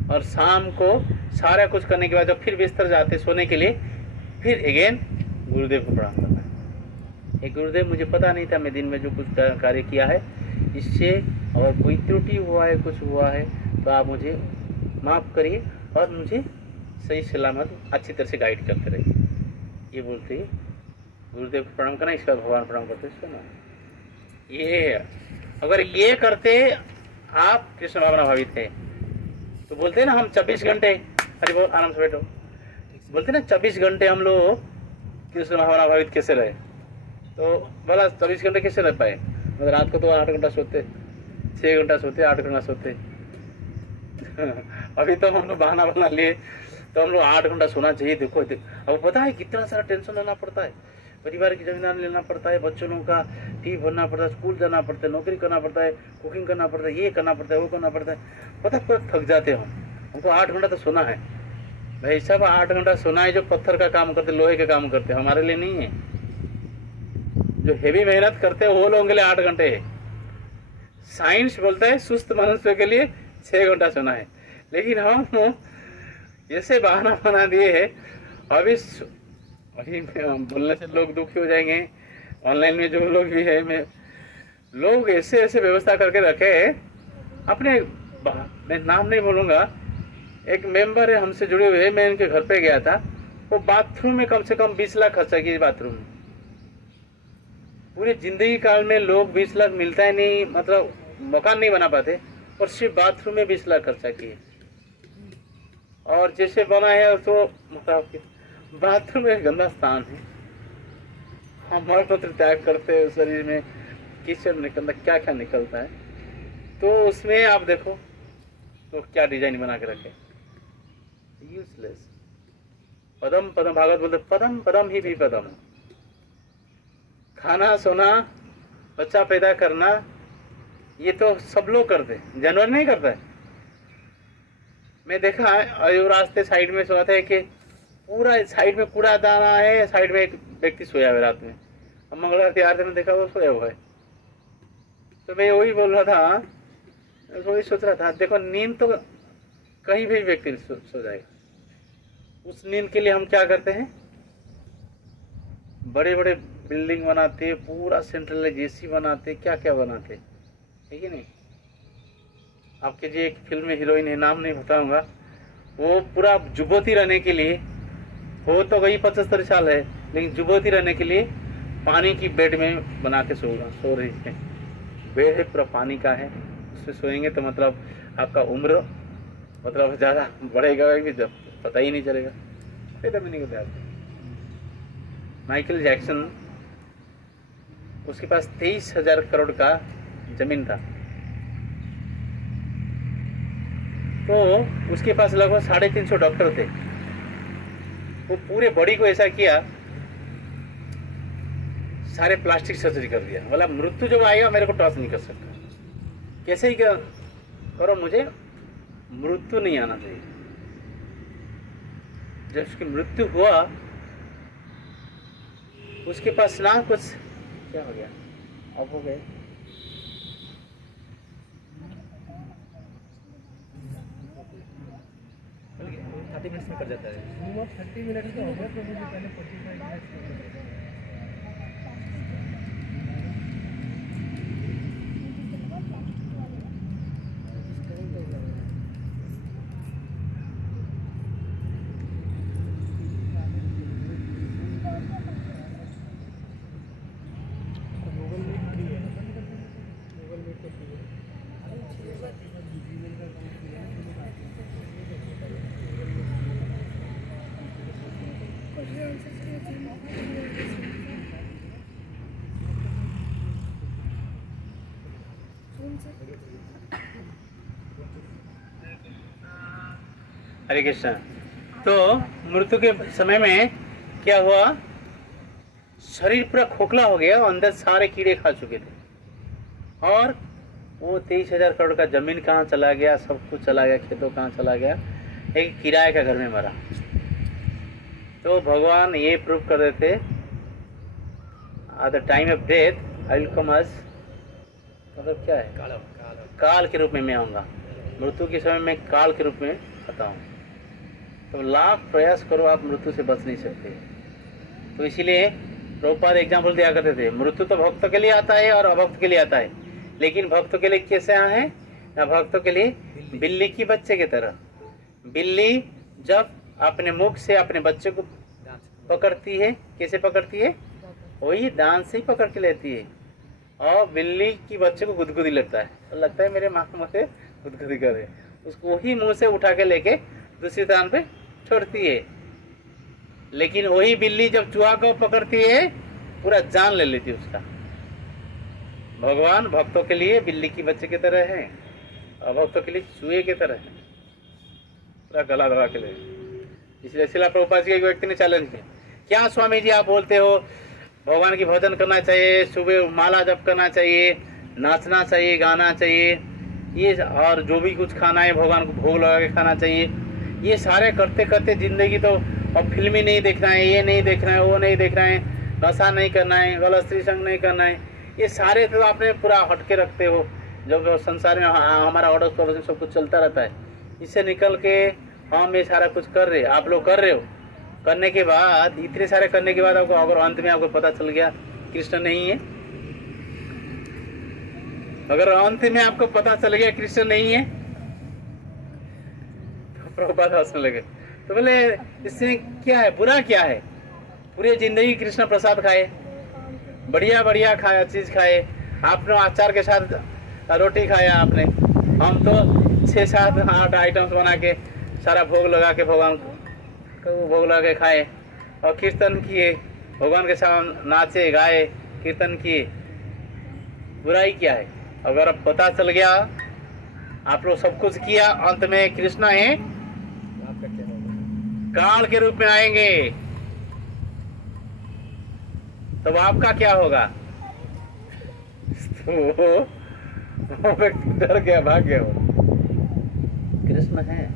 और शाम को सारा कुछ करने के बाद जब फिर बिस्तर जाते सोने के लिए, फिर अगेन गुरुदेव को प्रणाम करना है। ये गुरुदेव, मुझे पता नहीं था मैं दिन में जो कुछ कार्य किया है, इससे अगर कोई त्रुटि हुआ है, कुछ हुआ है, तो आप मुझे माफ़ करिए और मुझे सही सलामत अच्छी तरह से गाइड करते रहिए। ये बोलते ही गुरुदेव को प्रणाम करना, इसका भगवान प्रणाम करते इसको ना। ये अगर ये करते आप कृष्ण भावना भावित है, तो बोलते हैं ना हम 24 घंटे, अरे वो आराम से बैठो, बोलते ना 24 घंटे हम लोग कृष्ण भावना भावित कैसे रहे, तो बोला 24 घंटे कैसे रह पाए। मतलब रात को तो 8 घंटा सोते, 6 घंटा सोते, 8 घंटा सोते। अभी तो हम लोग बहाना बना लिए, तो हम लोग 8 घंटा सोना चाहिए। देखो अब पता है कितना सारा टेंशन लेना पड़ता है, परिवार की जिम्मेदारी लेना पड़ता है, बच्चों लोगों का फी भरना पड़ता है, स्कूल जाना पड़ता है, नौकरी करना पड़ता है, कुकिंग करना पड़ता है, ये करना पड़ता है, वो करना पड़ता है, पता थक जाते हैं हमको 8 घंटा तो सोना है भाई। सब 8 घंटा सोना है जो पत्थर का काम करते, लोहे का काम करते, हमारे लिए नहीं है। जो हेवी मेहनत करते हैं वो लोगों के लिए 8 घंटे है। साइंस बोलता है सुस्त मनुष्य के लिए 6 घंटा सोना है, लेकिन हम ऐसे बहाना बना दिए है। अभी बोलने से लोग दुखी हो जाएंगे, ऑनलाइन में जो लोग भी है, मैं लोग ऐसे ऐसे व्यवस्था करके रखे अपने, मैं नाम नहीं बोलूँगा, एक मेंबर है हमसे जुड़े हुए, मैं इनके घर पे गया था, वो बाथरूम में कम से कम 20 लाख खर्चा किए। बाथरूम में पूरे जिंदगी काल में लोग 20 लाख मिलता है नहीं, मतलब मकान नहीं बना पाते, और सिर्फ बाथरूम में 20 लाख खर्चा किए। और जैसे बना है तो मतलब बाथरूम एक गंदा स्थान है, हमारे पत्र त्याग करते हैं शरीर में किचन निकलता, क्या क्या निकलता है। तो उसमें आप देखो तो क्या डिजाइन बना के रखे, यूजलेस। पदम पदम, भागवत बोलते पदम पदम ही भी पदम। खाना सोना, बच्चा पैदा करना, ये तो सब लोग करते, जानवर नहीं करता है। मैं देखा है रास्ते साइड में सोता है कि पूरा साइड में कूड़ा दाना है, साइड में एक व्यक्ति सोया हुआ रात में। अब मंगल आरती आरती में देखा वो सोया हुआ है। तो मैं वही बोल रहा था, वही सोच रहा था, देखो नींद तो कहीं भी व्यक्ति सो जाएगा। उस नींद के लिए हम क्या करते हैं, बड़े बड़े बिल्डिंग बनाते, पूरा सेंट्रलाइज एसी बनाते, क्या क्या बनाते, ठीक है नहीं। आपके जी एक फिल्म में हीरोइन है, नाम नहीं बताऊंगा, वो पूरा जुबोती रहने के लिए, हो तो गई 75 साल है, लेकिन जुबोती रहने के लिए पानी की बेड में बना के सो रही है। बेड है पूरा पानी का है, उसमें सोएंगे तो मतलब आपका उम्र मतलब ज़्यादा बढ़ेगा भी, जब पता ही नहीं चलेगा। पैदा भी नहीं होता। माइकल जैक्सन, उसके पास 23,000 करोड़ का जमीन था, तो उसके पास लगभग 350 डॉक्टर थे। वो पूरे बॉडी को ऐसा किया, सारे प्लास्टिक सर्जरी कर दिया, बोला मृत्यु जब आएगा मेरे को टॉस नहीं कर सकता, कैसे ही क्या करो, मुझे मृत्यु नहीं आना चाहिए। जब उसकी मृत्यु हुआ, उसके पास ना कुछ, क्या हो गया, अब हो गए, मिनट्स में कर जाता है। 30 मिनट्स का हो गया, तो मुझे पहले 45 मिनट्स Thank you. हरे कृष्ण। तो मृत्यु के समय में क्या हुआ, शरीर पूरा खोखला हो गया, अंदर सारे कीड़े खा चुके थे और वो 23,000 करोड़ का जमीन कहाँ चला गया, सब कुछ चला गया, खेतों कहाँ चला गया, एक किराए का घर में मरा। तो भगवान ये प्रूव कर रहे थे, at the time of death I will come as, मतलब क्या है, काल के रूप में मैं आऊँगा। मृत्यु के समय में काल के रूप में आता हूँ। तो लाख प्रयास करो, आप मृत्यु से बच नहीं सकते। तो इसीलिए प्रभुपाद एग्जाम्पल दिया करते थे, मृत्यु तो भक्त के लिए आता है और अभक्त के लिए आता है, लेकिन भक्तों के लिए कैसे है ना, भक्तों के लिए बिल्ली की बच्चे की तरह। बिल्ली जब अपने मुख से अपने बच्चे को पकड़ती है, कैसे पकड़ती है, वही दांत से ही पकड़ के लेती है। और बिल्ली की बच्चे को गुदगुदी लगता है, तो लगता है मेरे माँ मुझे गुदगुदी करे, उसको वही मुंह से उठा के लेके दूसरी दान पे छोड़ती है। लेकिन वही बिल्ली जब चूहा को पकड़ती है, पूरा जान ले लेती है उसका। भगवान भक्तों के लिए बिल्ली की बच्चे की तरह है, अभक्तों के लिए चूहे की तरह है, पूरा गला दबा के ले। इसलिए शिला प्रभुपाद जी एक व्यक्ति ने चैलेंज किया, क्या स्वामी जी आप बोलते हो भगवान की भजन करना चाहिए, सुबह माला जप करना चाहिए, नाचना चाहिए, गाना चाहिए, ये और जो भी कुछ खाना है भगवान को भोग लगा के खाना चाहिए, ये सारे करते करते जिंदगी तो अब फिल्म ही नहीं देखना है, ये नहीं देखना है, वो नहीं देखना है, नशा नहीं करना है, गलत स्त्री संग नहीं करना है, ये सारे तो आपने पूरा हटके रखते हो। जब संसार में हमारा ऑर्डर पड़ोस सब कुछ चलता रहता है, इससे निकल के हम ये सारा कुछ कर रहे, आप लोग कर रहे हो। करने के बाद, इतने सारे करने के बाद आपको अगर अंत में आपको पता चल गया कृष्ण नहीं है, अगर अंत में आपको पता चल गया कृष्ण नहीं है, तो प्रभुपाद हंसने लगे। तो बोले इससे क्या है, बुरा क्या है, पूरी जिंदगी कृष्ण प्रसाद खाए, बढ़िया बढ़िया खाया चीज खाए, आपने अचार के साथ रोटी खाया आपने, हम तो 6-7-8 आइटम्स बना के सारा भोग लगा के भगवान को भोग लगा के खाए और कीर्तन किए, भगवान के साथ नाचे गाए, कीर्तन किए। बुराई क्या है? अगर अब पता चल गया आप लोग सब कुछ किया, अंत में कृष्ण है, काल के रूप में आएंगे, तब आपका क्या होगा? तो डर गया, भाग गया। कृष्ण है,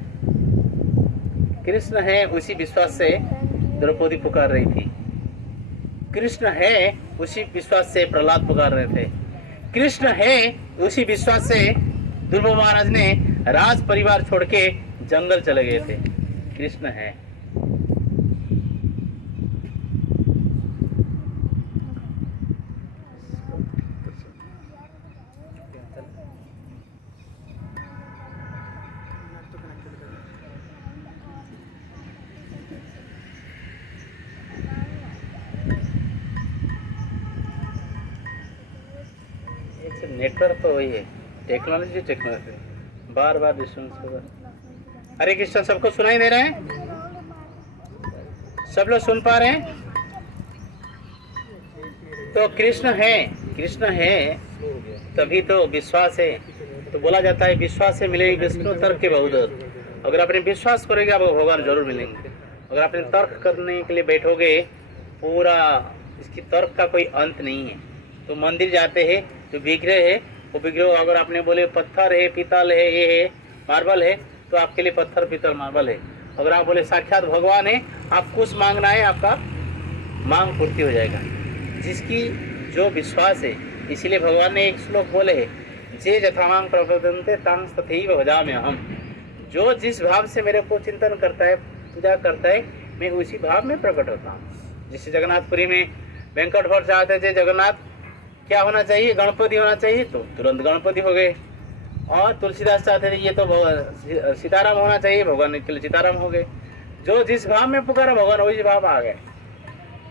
कृष्ण है उसी विश्वास से द्रौपदी पुकार रही थी, कृष्ण है उसी विश्वास से प्रहलाद पुकार रहे थे, कृष्ण है उसी विश्वास से ध्रुव महाराज ने राज परिवार छोड़ के जंगल चले गए थे। कृष्ण है। नेटवर्क तो वही है, टेक्नोलॉजी बार बार डिस्टर्बेंस होगा। हरे कृष्ण, सबको सुनाई दे रहे हैं? सब लोग सुन पा रहे हैं? तो कृष्ण है तभी तो विश्वास है। तो बोला जाता है विश्वास से मिलेगी विष्णु तर्क के बहुत। अगर आपने विश्वास करोगे आपको भगवान जरूर मिलेंगे। अगर आपने तर्क करने के लिए बैठोगे, पूरा इसकी तर्क का कोई अंत नहीं है। तो मंदिर जाते हैं, जो विग्रह है वो विग्रह अगर आपने बोले पत्थर है, पीतल है, ये है, मार्बल है, तो आपके लिए पत्थर पीतल मार्बल है। अगर आप बोले साक्षात भगवान है, आप कुछ मांगना है, आपका मांग पूर्ति हो जाएगा। जिसकी जो विश्वास है, इसीलिए भगवान ने एक श्लोक बोले है, जे यथामांग प्रपद्यन्ते तां तथैव भजाम्य हम। जो जिस भाव से मेरे को चिंतन करता है, पूजा करता है, मैं उसी भाव में प्रकट होता हूँ। जिससे जगन्नाथपुरी में वेंकट भट्ट चाहते थे जगन्नाथ क्या होना चाहिए, गणपति होना चाहिए, तो तुरंत गणपति हो गए। और तुलसीदास चाहते थे ये तो सीताराम होना चाहिए, भगवान के लिए सीताराम हो गए। जो जिस भाव में पुकारा भगवान वही भाव आ गए।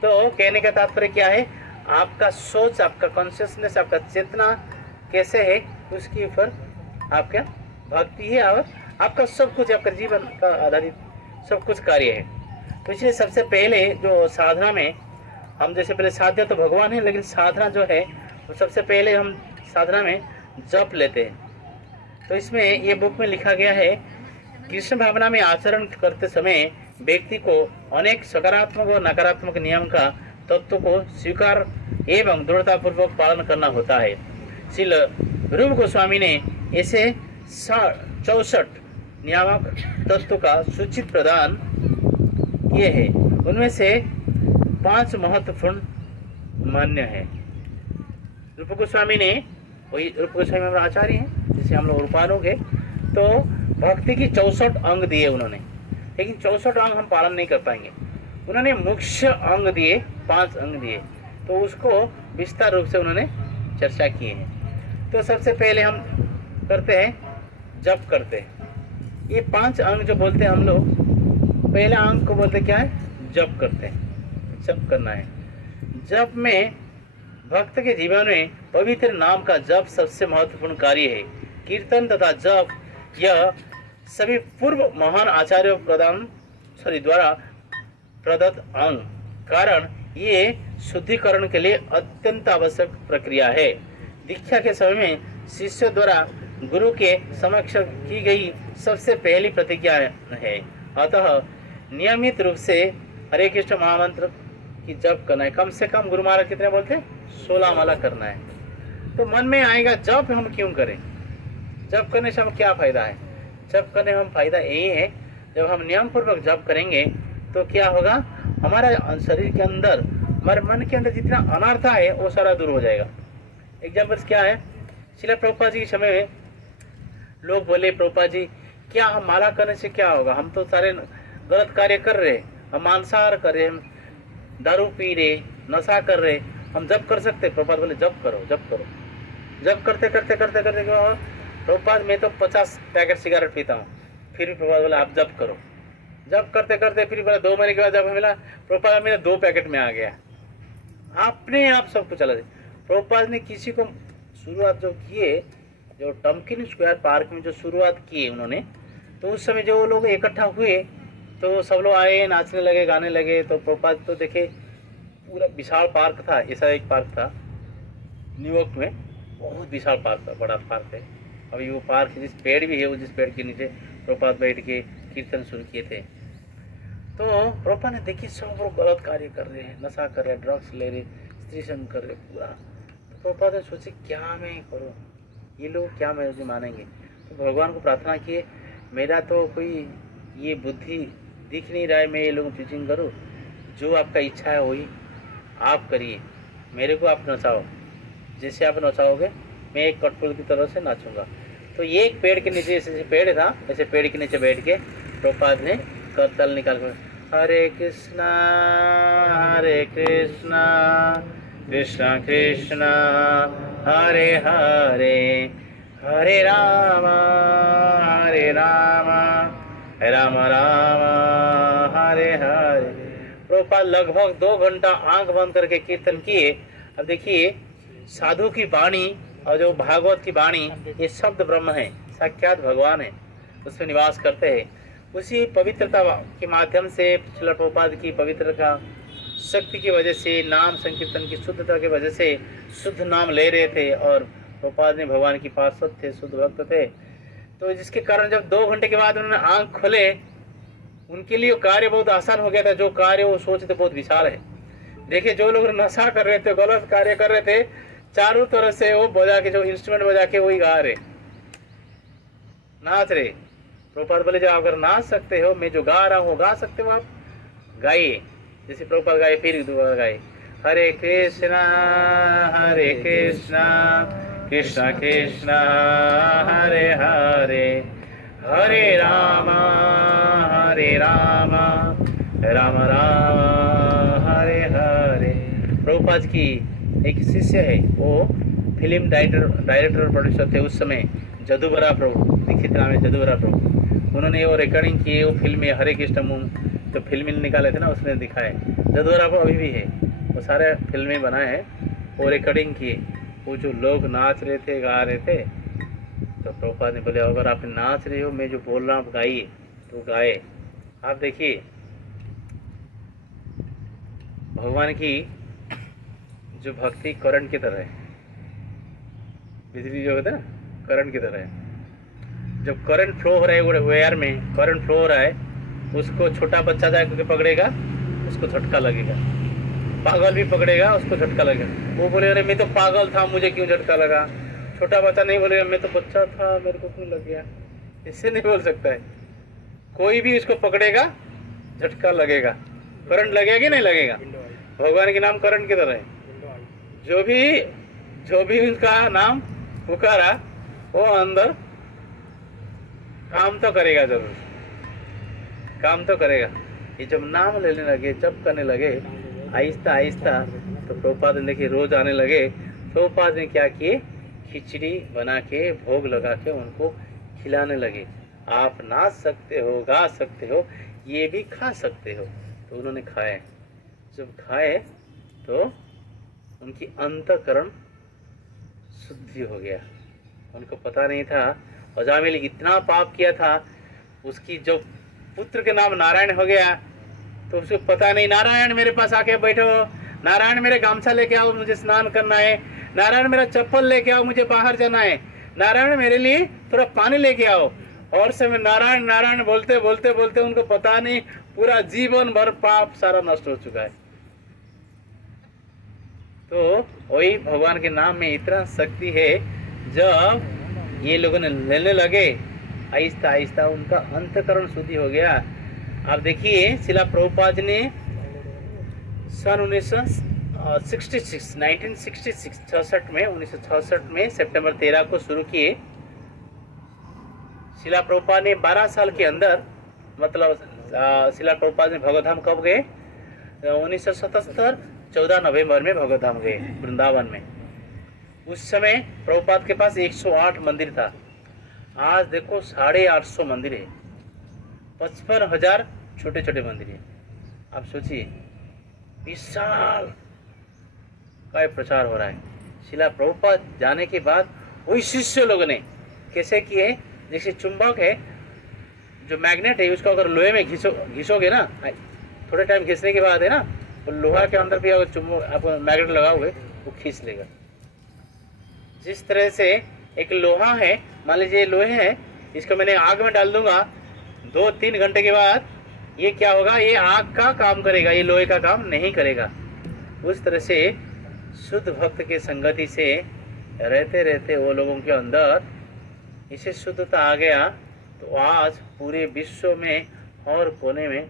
तो कहने का तात्पर्य क्या है, आपका सोच, आपका कॉन्शियसनेस, आपका चेतना कैसे है, उसके ऊपर आपका भक्ति है और आपका सब कुछ, आपका जीवन का आधारित सब कुछ कार्य है। तो इसलिए सबसे पहले जो साधना में हम, जैसे पहले साध्य तो भगवान है, लेकिन साधना जो है वो सबसे पहले हम साधना में जप लेते हैं। तो इसमें ये बुक में लिखा गया है, कृष्ण भावना में आचरण करते समय व्यक्ति को अनेक सकारात्मक और नकारात्मक नियम का तत्व को स्वीकार एवं दृढ़तापूर्वक पालन करना होता है। श्रील रूप गोस्वामी ने ऐसे 64 नियामक तत्व का सूचित प्रदान किए हैं। उनमें से 5 महत्वपूर्ण मान्य है। रूप गोस्वामी ने, वही रूप गोस्वामी हमारे आचार्य हैं, जिसे हम लोग रूपानुग है, तो भक्ति की 64 अंग दिए उन्होंने, लेकिन 64 अंग हम पालन नहीं कर पाएंगे। उन्होंने मुख्य अंग दिए, 5 अंग दिए, तो उसको विस्तार रूप से उन्होंने चर्चा किए हैं। तो सबसे पहले हम करते हैं, जप करते हैं। ये 5 अंग जो बोलते हैं हम लोग, पहला अंग को बोलते क्या है? जप करते हैं, जप करना है। जप में भक्त के जीवन में पवित्र नाम का जप सबसे महत्वपूर्ण कार्य है। कीर्तन तथा जप यह सभी पूर्व महान आचार्यों द्वारा प्रदत्त अंग, कारण ये शुद्धिकरण के लिए अत्यंत आवश्यक प्रक्रिया है। दीक्षा के समय में शिष्य द्वारा गुरु के समक्ष की गई सबसे पहली प्रतिज्ञा है। अतः नियमित रूप से हरे कृष्ण महामंत्र की जप करना है। कम से कम गुरु महाराज कितने बोलते हैं? 16 माला करना है। तो मन में आएगा जप हम क्यों करें, जप करने से हम क्या फायदा है? जप करने में हम फायदा यही है, जब हम नियम पूर्वक जप करेंगे तो क्या होगा, हमारा शरीर के अंदर, हमारे मन के अंदर जितना अनर्थ है वो सारा दूर हो जाएगा। एग्जाम्पल्स क्या है? श्रील प्रभुपाद जी के समय में लोग बोले, प्रभुपाद जी क्या हम माला करने से क्या होगा, हम तो सारे गलत कार्य कर रहे, हम मांसाहार कर रहे, हम दारू पी रहे, नशा कर रहे, हम जप कर सकते? प्रभुपाद बोले जप करो, जप करो। जप करते करते करते करते प्रभुपाद मैं तो 50 पैकेट सिगरेट पीता हूँ, फिर भी प्रभुपाद बोला आप जप करो। जप करते करते फिर बोला 2 महीने के बाद जब मिला, प्रभुपाद मेरा 2 पैकेट में आ गया। अपने आप सब कुछ चला दिया। प्रभुपाद ने किसी को शुरुआत जो किए, जो टम्किन स्क्वायर पार्क में जो शुरुआत किए उन्होंने, तो उस समय जो वो लोग इकट्ठा हुए तो सब लोग आए, नाचने लगे, गाने लगे। तो प्रभुपाद तो देखे पूरा विशाल पार्क था, ऐसा एक पार्क था न्यूयॉर्क में, बहुत विशाल पार्क था, बड़ा पार्क है। अभी वो पार्क जिस पेड़ भी है, वो जिस पेड़ के नीचे प्रभुपाद बैठ के कीर्तन शुरू किए थे। तो प्रभुपाद ने देखी सब लोग गलत कार्य कर रहे हैं, नशा कर रहे हैं, ड्रग्स ले रहे, स्त्री संग कर रहे पूरा। तो प्रभुपाद ने सोचे क्या मैं करूँ, ये लोग क्या मुझे मानेंगे। तो भगवान को प्रार्थना किए, मेरा तो कोई ये बुद्धि दिख नहीं रहा है, मैं ये लोगों को टीचिंग करूँ, जो आपका इच्छा है वही आप करिए, मेरे को आप नचाओ, जैसे आप नचाओगे मैं एक कठपुतली की तरह से नाचूंगा। तो ये एक पेड़ के नीचे, ऐसे पेड़ था, ऐसे पेड़ के नीचे बैठ के प्रभुपाद ने करताल निकाल कर हरे कृष्णा कृष्णा कृष्णा हरे हरे, हरे राम राम राम हरे हरे। प्रभुपाद लगभग 2 घंटा आंख बंद करके कीर्तन किए। अब देखिए, साधु की वाणी और जो भागवत की वाणी, ये शब्द ब्रह्म है, साक्षात भगवान है, उसमें निवास करते हैं। उसी पवित्रता के माध्यम से श्रील प्रभुपाद की पवित्रता शक्ति की वजह से, नाम संकीर्तन की शुद्धता की वजह से शुद्ध नाम ले रहे थे, और प्रभुपाद ने भगवान की पार्षद थे, शुद्ध भक्त थे। तो जिसके कारण जब 2 घंटे के बाद उन्होंने आंख खोले, उनके लिए कार्य बहुत आसान हो गया था। जो कार्य वो सोचते बहुत विशाल है। देखिए, जो लोग नशा कर रहे थे, गलत कार्य कर रहे थे, चारों तरह से वो बजा के, जो इंस्ट्रूमेंट बजा के वही गा रहे, नाच रहे। प्रभुपाद बोले, जब आप अगर नाच सकते हो, मैं जो गा रहा हूँ गा सकते हो, आप गाइए। जैसे प्रभुपाद गाए, फिर दोबारा गाए, हरे कृष्णा कृष्णा कृष्णा हरे हरे, हरे राम राम राम हरे हरे। प्रभुपाद की एक शिष्य है, वो फिल्म डायरेक्टर और प्रोड्यूसर थे उस समय, जदुबरा प्रभु, दीक्षित नाम है जदुबरा प्रभु। उन्होंने वो रिकॉर्डिंग किए, वो फिल्म में हरे कृष्ण मुंह जो फिल्म निकाले थे ना, उसने दिखाए। जदुबरा प्रभु अभी भी है, वो सारे फिल्में बनाए हैं, वो रिकॉर्डिंग किए। वो जो लोग नाच रहे थे, गा रहे थे, तो प्रभुपाद ने बोले, अगर आप नाच रहे हो, मैं जो बोल रहा हूँ आप गाइए। तो गाए। आप देखिए, भगवान की जो भक्ति करंट की तरह है, बिजली जो होता है ना करंट की तरह है। जब करंट फ्लो हो रहा है वायर में, करंट फ्लो हो रहा है, उसको छोटा बच्चा जाके पकड़ेगा, उसको झटका लगेगा। पागल भी पकड़ेगा, उसको झटका लगेगा। वो बोले अरे मैं तो पागल था, मुझे क्यों झटका लगा। छोटा बच्चा नहीं बोलेगा मैं तो बच्चा था, मेरे को क्यों लग गया। इससे नहीं बोल सकता है। कोई भी उसको पकड़ेगा, झटका लगेगा। करंट लगेगा कि नहीं लगेगा। भगवान के नाम करंट की तरह है। जो भी उसका नाम पुकारा वो अंदर काम तो करेगा, जरूर काम तो करेगा। ये जब नाम लेने लगे, जब करने लगे आहिस्ता आहिस्ता, तो प्रभुपाद ने देखिए रोज आने लगे। प्रभुपाद ने क्या किए, खिचड़ी बना के भोग लगा के उनको खिलाने लगे। आप नाच सकते हो, गा सकते हो, ये भी खा सकते हो। तो उन्होंने खाए। जब खाए तो उनकी अंतःकरण शुद्धि हो गया। उनको पता नहीं था अजामिल इतना पाप किया था। उसकी जो पुत्र के नाम नारायण हो गया तो उसको पता नहीं, नारायण मेरे पास आके बैठो, नारायण मेरे गामछा लेके आओ, मुझे स्नान करना है, नारायण मेरा चप्पल लेके आओ, मुझे बाहर जाना है, नारायण मेरे लिए थोड़ा पानी लेके आओ। और समय नारायण नारायण बोलते बोलते बोलते उनको पता नहीं पूरा जीवन भर पाप सारा नष्ट हो चुका है। तो वही भगवान के नाम में इतना शक्ति है। जब ये लोगों ने लेने लगे आहिस्ता आहिस्ता उनका अंतःकरण शुद्धि हो गया। आप देखिए शिला प्रभुपाद ने सन 1966 में सितंबर 13 को शुरू किए। शिला प्रभुपाद ने 12 साल के अंदर, मतलब शिला प्रभुपाद ने भगवधाम कब गए, 1977 14 नवंबर में भगवधाम गए वृंदावन में। उस समय प्रभुपाद के पास 108 मंदिर था। आज देखो 850 मंदिर है, 55,000 छोटे छोटे मंदिर है। आप सोचिए 20 साल का प्रचार हो रहा है। शिला प्रभुपाद जाने के बाद वही शिष्य लोगों ने कैसे किए, जैसे चुंबक है, जो मैग्नेट है, उसको अगर लोहे में घिसोगे ना, थोड़े टाइम घिसने के बाद है ना, तो लोहा के अंदर भी अगर चुंबक आपको मैग्नेट लगाओगे वो खींच लेगा। जिस तरह से एक लोहा है, मान लीजिए लोहे है, इसको मैंने आग में डाल दूंगा, 2-3 घंटे के बाद ये क्या होगा, ये आग का काम करेगा, ये लोहे का काम नहीं करेगा। उस तरह से शुद्ध भक्त के संगति से रहते रहते वो लोगों के अंदर इसे शुद्धता आ गया। तो आज पूरे विश्व में और कोने में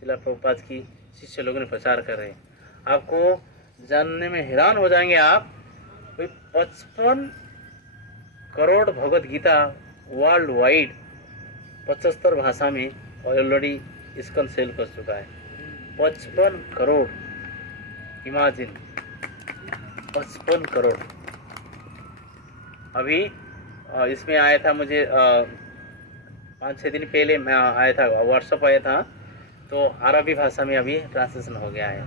शिला प्रभुपाद की शिष्य लोगों ने प्रचार कर रहे हैं। आपको जानने में हैरान हो जाएंगे आप, 55 करोड़ भगवत गीता वर्ल्ड वाइड 75 भाषा में ऑलरेडी इसका सेल कर चुका है। 55 करोड़, इमेजिन 55 करोड़। अभी इसमें आया था मुझे 5-6 दिन पहले मैं आया था, व्हाट्सअप आया था, तो अरबी भाषा में अभी ट्रांसलेशन हो गया है।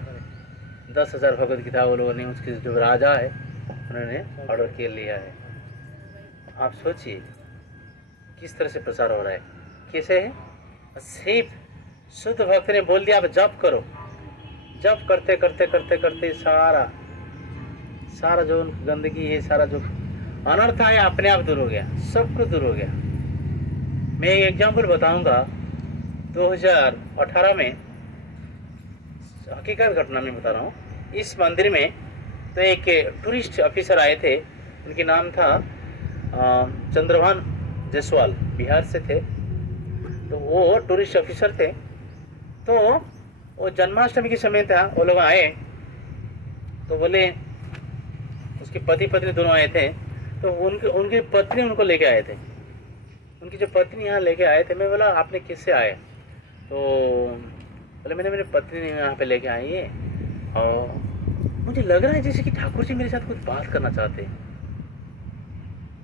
10,000 भगवत गीता वो लोगों ने, उसके जो राजा है उन्होंने ऑर्डर के लिया है। आप सोचिए किस तरह से प्रचार हो रहा है, कैसे है। सिर्फ शुद्ध भक्त ने बोल दिया आप जप करो, जप करते करते करते करते सारा जो गंदगी है, सारा जो अनर्थ है अपने आप दूर हो गया, सब कुछ दूर हो गया। मैं एक एग्जाम्पल बताऊंगा। 2018 में, हकीकत घटना में बता रहा हूँ, इस मंदिर में तो एक टूरिस्ट ऑफिसर आए थे, उनके नाम था चंद्रभान जायसवाल, बिहार से थे। तो वो टूरिस्ट ऑफिसर थे। तो वो जन्माष्टमी के समय था, वो लोग आए तो बोले, उसके पति पत्नी दोनों आए थे, तो उनकी पत्नी उनको लेके आए थे। उनकी जो पत्नी यहाँ लेके आए थे, मैं बोला आपने किससे आए, तो बोले मैंने मेरी पत्नी ने यहाँ पे लेके आई है, और मुझे लग रहा है जैसे कि ठाकुर जी मेरे साथ कुछ बात करना चाहते हैं,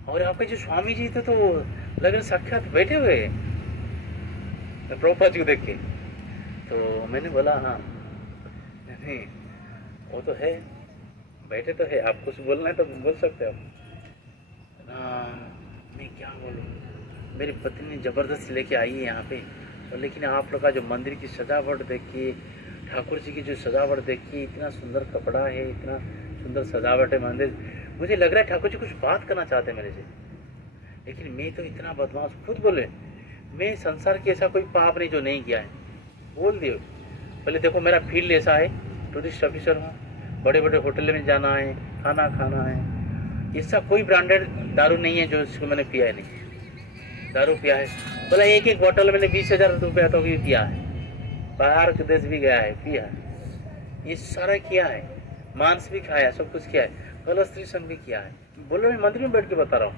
और आपके जो स्वामी जी थे तो लग रहे साक्षात बैठे हुए प्रभुपाद जी को देख के। तो मैंने बोला हाँ नहीं वो तो है, बैठे तो है, आप कुछ बोलना है तो बोल सकते हो। मैं क्या बोलूँ, मेरी पत्नी जबरदस्त लेके आई है यहाँ पे, और लेकिन आप लोग का जो मंदिर की सजावट देखिए, ठाकुर जी की जो सजावट देखिए, इतना सुंदर कपड़ा है, इतना सुंदर सजावट है मंदिर, मुझे लग रहा है ठाकुर जी कुछ बात करना चाहते हैं मेरे से, लेकिन मैं तो इतना बदमाश, खुद बोले मैं संसार की ऐसा कोई पाप नहीं जो नहीं किया है, बोल दिए। पहले देखो मेरा फील्ड ऐसा है, टूरिस्ट ऑफिसर हूँ, बड़े बड़े होटल में जाना है, खाना खाना है, ऐसा कोई ब्रांडेड दारू नहीं है जो इसको मैंने पिया है। नहीं दारू पिया है, बोला एक एक बोतल मैंने 20,000 रुपया तो भी पिया है, बाहर के देश भी गया है, पिया है, ये सारा किया है, मांस भी खाया, सब कुछ किया है, गलत स्त्री संग भी किया है। बोलो मैं मंदिर में बैठ के बता रहा हूँ,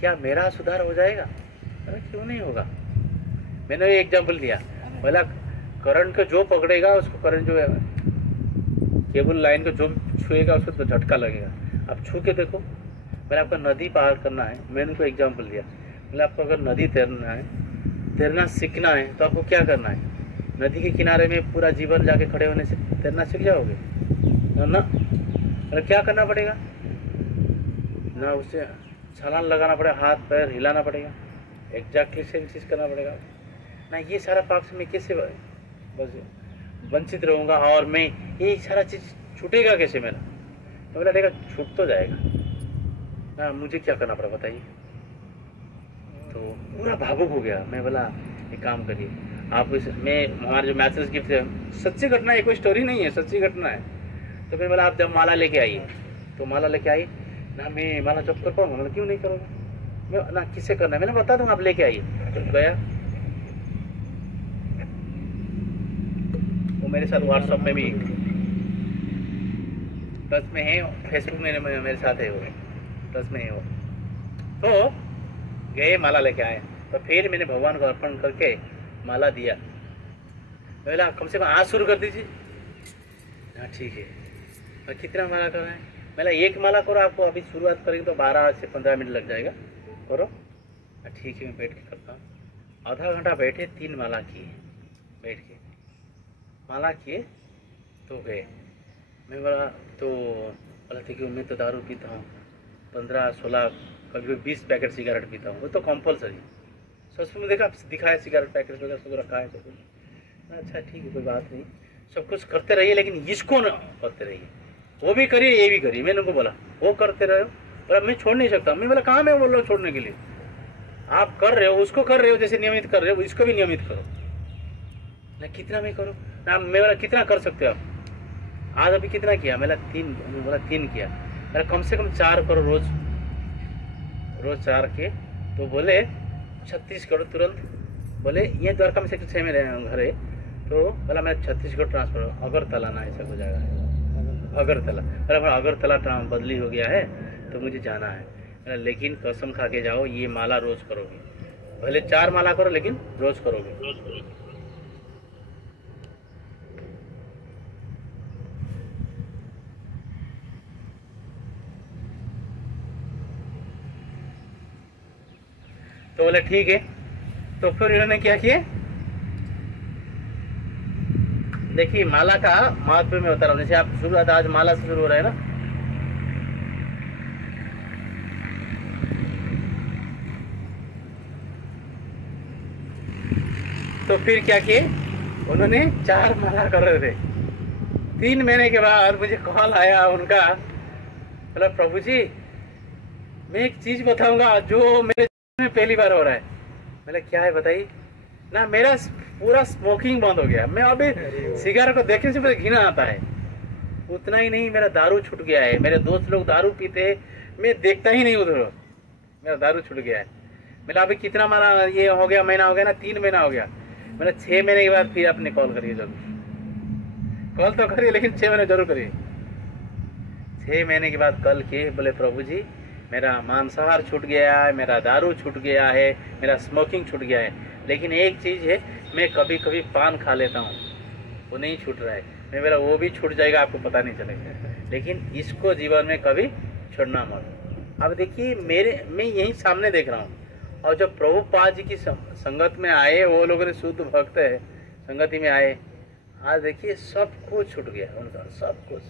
क्या मेरा सुधार हो जाएगा? अरे क्यों नहीं होगा? मैंने एक एग्जाम्पल दिया, बोला करंट को जो पकड़ेगा उसको, करंट जो है केबल लाइन को जो छुएगा उसको तो झटका लगेगा। आप छू के देखो। मैंने आपको नदी पार करना है, मैंने उनको एग्जाम्पल दिया, मैंने आपको अगर नदी तैरना है, तैरना सीखना है तो आपको क्या करना है? नदी के किनारे में पूरा जीवन जाके खड़े होने से तैरना सीख जाओगे ना? अरे क्या करना पड़ेगा ना, उससे छलांग लगाना पड़ेगा, हाथ पैर हिलाना पड़ेगा, एग्जैक्टली सेम चीज़ करना पड़ेगा ना। ये सारा पाप से मैं कैसे बस वंचित रहूँगा, और मैं ये सारा चीज़ छूटेगा कैसे मेरा? तो बोला देखा छूट तो जाएगा ना, मुझे क्या करना पड़ा बताइए? तो पूरा भावुक हो गया। मैं बोला एक काम करिए आप, इस मैं हमारे जो मैसेज गिफ्ट है सच्ची घटना है, कोई स्टोरी नहीं है, सच्ची घटना है। तो फिर बोला आप जब माला लेके आइए, तो माला लेके आई ना, मैं माला जब कर पाऊँगा? मतलब क्यों नहीं करूँगा मैं ना, किससे करना है मैंने बता दूँगा, आप लेके आइए। तो गया, वो मेरे साथ व्हाट्सएप में भी टच में है, फेसबुक में मेरे साथ है, वो टच में है वो। तो गए माला लेके आए, तो फिर मैंने भगवान को अर्पण करके माला दिया। बोला कम से कम आज शुरू कर दीजिए। हाँ ठीक है, और कितना माला करना है? मैंने एक माला करो, आपको अभी शुरुआत करेंगे तो 12 से 15 मिनट लग जाएगा, करो। ठीक है मैं बैठ के करता हूँ। आधा घंटा बैठे, 3 माला किए, बैठ के माला किए तो गए। मैं बोला तो बोला देखिए मैं तो दारू पीता हूँ, 15-16 कभी 20 पैकेट सिगरेट पीता हूँ, वो तो कंपलसरी। सच में देखा दिखाया सिगरेट पैकेट वगैरह सब रखा है, तो अच्छा ठीक है कोई बात नहीं, सब कुछ करते रहिए, लेकिन इसको ना करते रहिए, वो भी करिए ये भी करिए। मैंने उनको बोला वो करते रहो, बोला मैं छोड़ नहीं सकता। मैं बोला कहाँ मैं बोल रहा हूँ छोड़ने के लिए, आप कर रहे हो उसको कर रहे हो, जैसे नियमित कर रहे हो इसको भी नियमित करो ना। कितना मैं करो ना, मैं बोला कितना कर सकते हो आप? आज अभी कितना किया? मैंने 3, बोला 3 किया। मैंने कम से कम 4 करो रोज, रोज 4 के। तो बोले 36 तुरंत। बोले ये द्वारका में सेक्टर 6 में घर है, तो बोला मैं 36 ट्रांसफर अगरतला ना ऐसा हो जाएगा, अगरतला। अरे अगरतला बदली हो गया है तो मुझे जाना है, लेकिन कसम खा के जाओ ये माला रोज करोगे, भले 4 माला करो लेकिन रोज करोगे। तो बोले ठीक है। तो फिर इन्होंने क्या किया, देखिए माला का महत्व में बता रहा हूँ। जैसे आप शुरुआत आज माला से शुरू हो रहा है ना, तो फिर क्या किए उन्होंने 4 माला कर रहे थे। 3 महीने के बाद मुझे कॉल आया उनका, बोला प्रभु जी मैं एक चीज बताऊंगा जो मेरे में पहली बार हो रहा है। मैंने क्या है बताइए ना, मेरा पूरा स्मोकिंग बंद हो गया। मैं अभी सिगारेट को देखने से मुझे घिना आता है। उतना ही नहीं, मेरा दारू छूट गया है। मेरे दोस्त लोग दारू पीते, मैं देखता ही नहीं उधर, मेरा दारू छूट गया है। मेरा अभी कितना माना ये हो गया, महीना हो गया ना, 3 महीना हो गया। मैंने 6 महीने के बाद फिर आपने कॉल करिए, जरूर कॉल तो करिए, लेकिन 6 महीने जरूर करिए। 6 महीने के बाद कल किए, बोले प्रभु जी मेरा मांसाहार छूट गया है, मेरा दारू छूट गया है, मेरा स्मोकिंग छूट गया है, लेकिन एक चीज़ है मैं कभी कभी पान खा लेता हूँ, वो नहीं छूट रहा है। मैं मेरा वो भी छूट जाएगा, आपको पता नहीं चलेगा, लेकिन इसको जीवन में कभी छोड़ना मत। अब देखिए मैं यही सामने देख रहा हूँ, और जब प्रभुपाद जी की संगत में आए, वो लोगों ने शुद्ध भक्त है संगति में आए, आज देखिए सब कुछ छूट गया उनका, सब कुछ।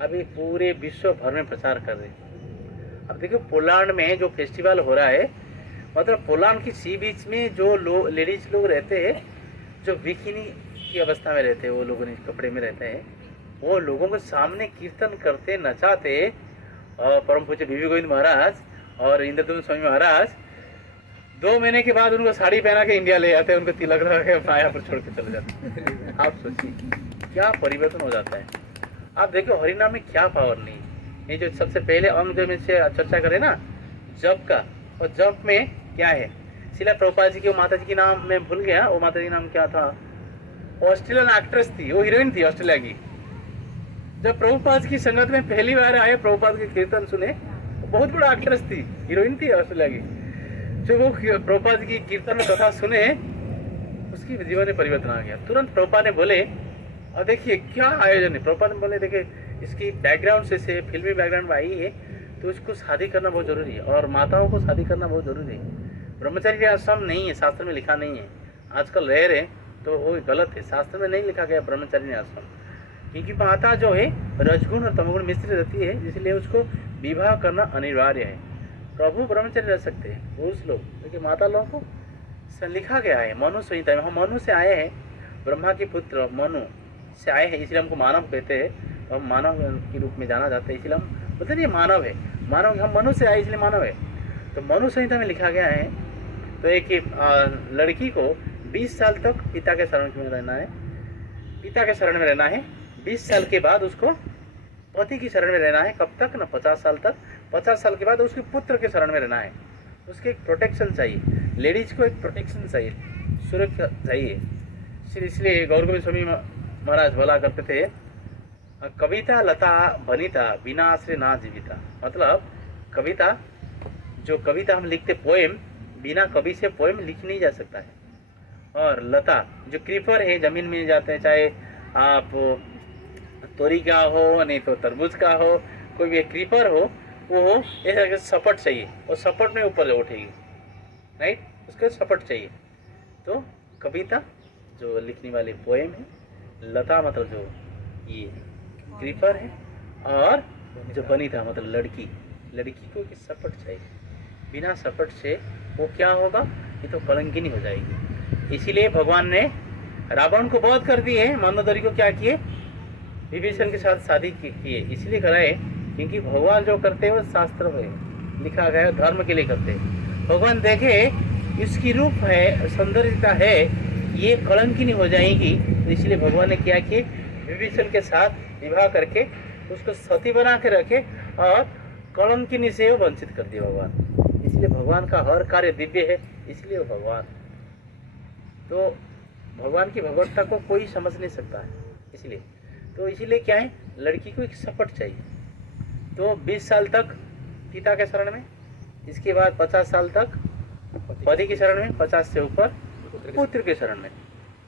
अभी पूरे विश्व भर में प्रचार कर रहे हैं। अब देखिए पोलैंड में जो फेस्टिवल हो रहा है, मतलब पोलैंड की सी बीच में जो लेडीज लोग रहते हैं, जो बिकिनी की अवस्था में रहते हैं, वो लोगों ने कपड़े में रहते हैं, वो लोगों के सामने कीर्तन करते, नचाते, और परम पूज्य बीबी गोविंद महाराज और इंद्रदुम्न स्वामी महाराज 2 महीने के बाद उनको साड़ी पहना के इंडिया ले आते हैं, उनको तिलक लगा के माया पर छोड़ के चले जाते हैं। आप सोचिए क्या परिवर्तन हो जाता है। आप देखो हरिनाम में क्या पावर नहीं। ये जो सबसे पहले अंग जो में से चर्चा करें ना जप का, और जप में क्या है, शिला प्रभुपाद जी की वो माता जी की नाम मैं भूल गया, वो माता जी का नाम क्या था, ऑस्ट्रेलियन एक्ट्रेस थी, वो हीरोइन थी ऑस्ट्रेलिया की। जब प्रभुपाद की संगत में पहली बार आए, प्रभुपाद के कीर्तन सुने, बहुत बड़ा एक्ट्रेस थी, हीरोइन थी ऑस्ट्रेलिया की। जो वो प्रभुपाद की कीर्तन में कथा सुने, उसकी जीवन में परिवर्तन आ गया। तुरंत प्रभुपाद ने बोले, और देखिए क्या आयोजन है, प्रभुपाद ने बोले देखिए इसकी बैकग्राउंड से फिल्मी बैकग्राउंड में आई है, तो इसको शादी करना बहुत जरूरी है, और माताओं को शादी करना बहुत जरूरी है। ब्रह्मचर्य आश्रम नहीं है, शास्त्र में लिखा नहीं है। आजकल रह रहे तो वो गलत है, शास्त्र में नहीं लिखा गया ब्रह्मचर्य आश्रम, क्योंकि माता जो है रजगुण और तमगुण मिश्रित रहती है, इसलिए उसको विवाह करना अनिवार्य है। प्रभु ब्रह्मचर्य रह सकते हैं पुरुष लोग, लेकिन माता लोगों को लिखा गया है मनु संहिता में। हम मनु से आए हैं, ब्रह्मा के पुत्र मनु से आए हैं, इसलिए हमको मानव कहते हैं, हम मानव के रूप में जाना जाते हैं, इसलिए हम बोलते हैं ये मानव है, मानव, हम मनु से आए इसलिए मानव है। तो मनु संहिता में लिखा गया है, तो एक लड़की को 20 साल तक पिता के शरण में रहना है, पिता के शरण में रहना है। 20 साल के बाद उसको पति की शरण में रहना है। कब तक ना, 50 साल तक। 50 साल के बाद उसके पुत्र के शरण में रहना है। उसके एक प्रोटेक्शन चाहिए, लेडीज को एक प्रोटेक्शन चाहिए, सुरक्षा चाहिए। इसलिए गौर गोविंद स्वामी महाराज बोला करते थे, कविता लता बनिता बिना आश्रय ना जीविता। मतलब कविता, जो कविता हम लिखते पोएम, बिना कवि से पोएम लिख नहीं जा सकता है। और लता जो क्रीपर है, जमीन में जाते हैं, चाहे आप तोरी का हो नहीं तो तरबूज का हो, कोई भी क्रीपर हो, वो ऐसा सपट चाहिए, और सपट में ऊपर उठेगी, राइट, उसको सपट चाहिए। तो कविता जो लिखने वाली पोएम है, लता मतलब जो ये क्रीपर है, और जो बनिता मतलब लड़की, लड़की को कि सपट चाहिए। बिना सपट से वो क्या होगा, ये तो कलंकिनी हो जाएगी। इसीलिए भगवान ने रावण को बहुत कर दिए, मंदोदरी को क्या किए, विभीषण के साथ शादी किए। इसलिए कराए क्योंकि भगवान जो करते हैं वो शास्त्र में लिखा गया है, धर्म के लिए करते हैं। भगवान देखे इसकी रूप है, सौंदर्यता है, ये कलंकिनी हो जाएगी, तो इसलिए भगवान ने क्या किए, विभीषण के साथ विवाह करके उसको सती बना के रखे, और कलंकिनी से वो वंचित कर दिया भगवान। इसलिए भगवान का हर कार्य दिव्य है, इसलिए वो भगवान। तो भगवान की भगवत्ता को कोई समझ नहीं सकता है। इसलिए तो इसीलिए क्या है, लड़की को एक सपट चाहिए। तो 20 साल तक पिता के शरण में, इसके बाद 50 साल तक पति के शरण में, 50 से ऊपर पुत्र के शरण में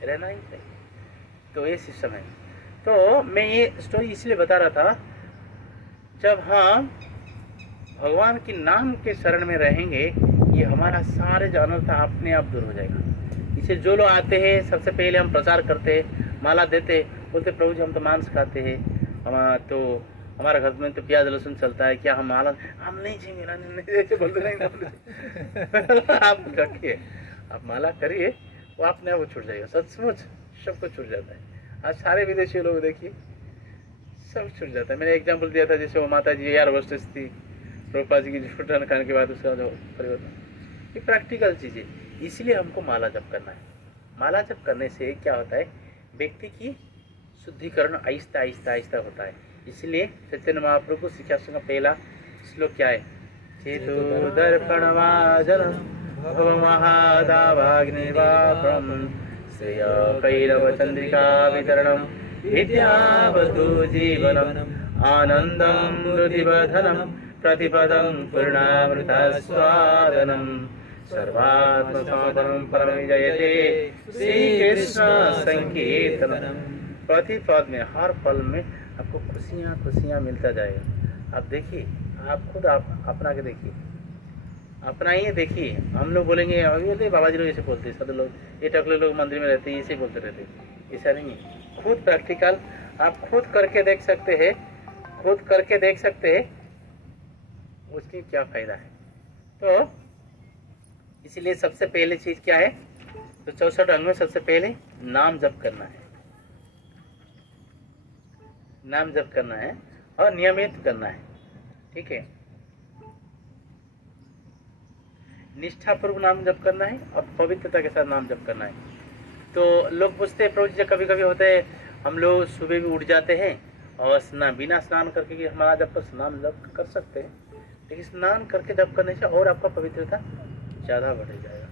रहना ही चाहिए। तो ये सिस्टम है। तो मैं ये स्टोरी इसलिए बता रहा था, जब हम भगवान के नाम के शरण में रहेंगे, ये हमारा सारे जो अनर्थ अपने आप दूर हो जाएगा। इसे जो लोग आते हैं, सबसे पहले हम प्रचार करते हैं, माला देते, बोलते प्रभु जी हम तो मांस खाते हैं, हम तो हमारे घर में तो प्याज लहसुन चलता है, क्या हम माला, हम नहीं जी मेरा नहीं बोलते नहीं। आप रखिए, आप माला करिए, वो अपने आप छूट जाएगा, सचमुच सबको छूट जाता है। आज सारे विदेशी लोग देखिए सब छूट जाता है। मैंने एग्जाम्पल दिया था, जैसे वो माता जी एयर होस्टेस थी, प्रभुपाद जी की छुट्टी खाने के बाद उसका जो परिवर्तन, ये प्रैक्टिकल चीज़ें। इसलिए हमको माला जप करना है। माला जप करने से क्या होता है, व्यक्ति की शुद्धिकरण आहिस्ता आहिस्ता आहिस्ता होता है। इसलिए चैतन्य महाप्रभु को शिक्षाश्रम का पहला श्लोक क्या है, चेतु दर्पण वाजन भवमहादावाग्निवापम श्रेय कैरव चंद्रिका वितरणम विद्यावतु जीवनम आनंदम हृदिवर्धनम प्रतिपदम पूर्णामृत स्वादनम सर्वात्मसाधनम परम जयते श्री कृष्ण संकीर्तनम। प्रति पद में, हर पल में आपको खुशियाँ खुशियाँ मिलता जाएगा। आप देखिए, आप खुद आप अपना के देखिए, अपना ही देखिए। हम लोग बोलेंगे अभी बाबा जी लोग ऐसे बोलते हैं, सब लोग ये टकले लोग मंदिर में रहते हैं, ऐसे बोलते रहते हैं, ऐसा नहीं है। खुद प्रैक्टिकल आप खुद करके देख सकते हैं, खुद करके देख सकते हैं उसकी क्या फायदा है। तो इसलिए सबसे पहले चीज क्या है, तो 64 अंग में सबसे पहले नाम जप करना है, नाम जप करना है और नियमित करना है। ठीक है। निष्ठापूर्वक नाम जप करना है और पवित्रता के साथ नाम जप करना है। तो लोग पूछते हैं प्रभु जी, कभी कभी होते हैं हम लोग सुबह भी उठ जाते हैं और बिना स्नान करके कि हमारा जब तक स्नान जप कर सकते हैं, लेकिन स्नान करके जप करने से और आपका पवित्रता ज़्यादा बढ़ जाएगा,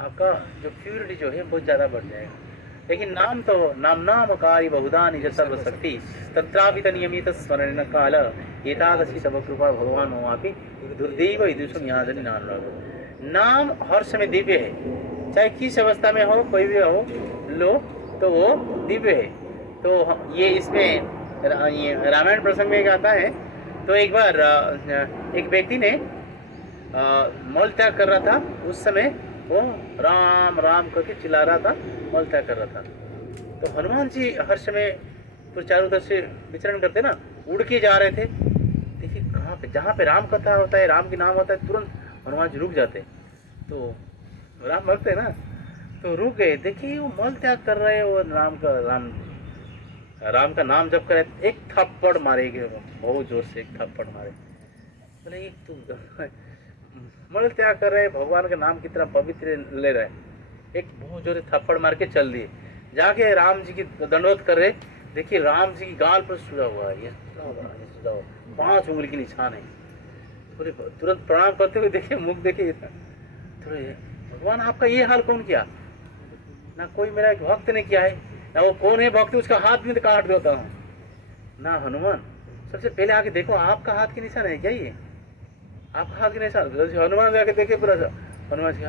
आपका जो प्योरिटी जो है बहुत ज़्यादा बढ़ जाएगा। लेकिन नाम तो नाम कार्य बहुधा निज सर्वशक्ति तत्रापित नियमित स्मरण काल एतादृशी तब कृपा भगवान हो आपी दुर्दैव ईदृशम यहाँ जनी नाम हर समय दिव्य है, चाहे किस अवस्था में हो, कोई भी हो लो तो वो दिव्य है। तो ये इसमें रामायण प्रसंग में आता है। तो एक बार एक व्यक्ति ने मल त्याग कर रहा था, उस समय वो राम राम करके चिल्ला रहा था, मल त्याग कर रहा था। तो हनुमान जी हर समय चारों तरफ से विचरण करते ना, उड़ के जा रहे थे। देखिए कहाँ पे, जहाँ पे राम कथा होता है, राम की नाम होता है, तुरंत हनुमान जी रुक जाते। तो राम भक्त है ना, तो रुक गए। देखिए वो मल त्याग कर रहे हैं, वो राम का नाम जप कर रहे। एक थप्पड़ मारे गए, बहुत जोर से एक थप्पड़ मारे। बोले एक तुम मल त्याग कर रहे, भगवान का नाम कितना पवित्र ले रहे, एक बहुत जोर से थप्पड़ मार के चल दिए। जाके राम जी की दंडवत कर रहे, देखिए राम जी की गाल पर सुजा हुआ है, ये सुजा हुआ 5 उंगली के निशान है। बोले तुरंत प्रणाम करते हुए देखिए, मुख देखिए, तो भगवान आपका ये हाल कौन किया? ना कोई मेरा एक भक्त ने किया है, ना वो कौन है भक्त, उसका हाथ में काट देता हूँ ना। हनुमान सबसे पहले आके देखो, आपका हाथ के निशान है क्या ये? आपका हाथ के निशान? हनुमान जाके देखे पूरा, हनुमान जी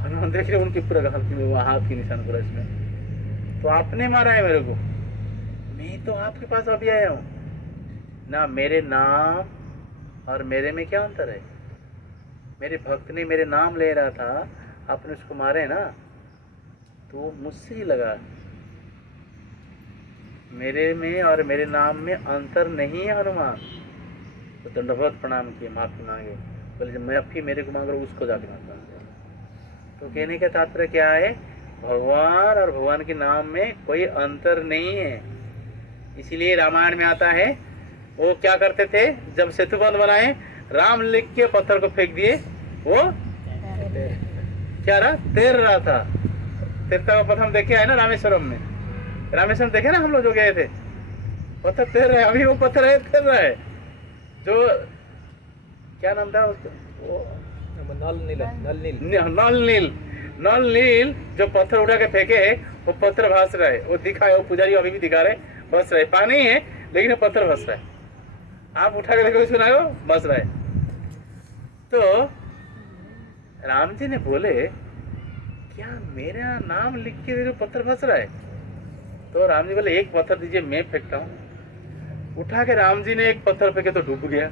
हनुमान देख रहे उनके पूरा हाथ के निशान पूरा इसमें। तो आपने मारा है मेरे को, मैं तो आपके पास अभी आया हूँ ना। मेरे नाम और मेरे में क्या अंतर है? मेरे भक्त ने मेरे नाम ले रहा था, आपने उसको मारे ना, तो मुझसे ही लगा। मेरे में और मेरे नाम में अंतर नहीं है हनुमान। तो दंडवत प्रणाम किए, माफी मांगे, बोले जब माफी मेरे को मांग रहा हूँ, उसको जाके माफी मांगे। तो कहने का तात्पर्य क्या है? भगवान और भगवान के नाम में कोई अंतर नहीं है। इसीलिए रामायण में आता है, वो क्या करते थे, जब सेतुबंध बनाए, राम लिख के पत्थर को फेंक दिए, वो क्या रहा? तैर रहा था। तैरता हुआ पत्थर हम देखे है ना रामेश्वरम में, रामेश्वरम देखे ना हम लोग जो गए थे, पत्थर तैर रहा है, अभी वो पत्थर है तैर रहा है। जो क्या नाम था उसका, वो नल नील जो पत्थर उठा के फेंके, वो पत्थर भास रहा है, वो दिखा है, वो पुजारी अभी भी दिखा रहे, बस रहे, पानी है लेकिन वो पत्थर भास रहा है। आप उठा के देखो इसको ना, बस रहा है। तो राम जी ने बोले, क्या मेरा नाम लिख के पत्थर फंस रहा है? तो राम जी बोले एक पत्थर दीजिए, मैं फेंकता हूँ। उठा के राम जी ने एक पत्थर फेंके तो डूब गया।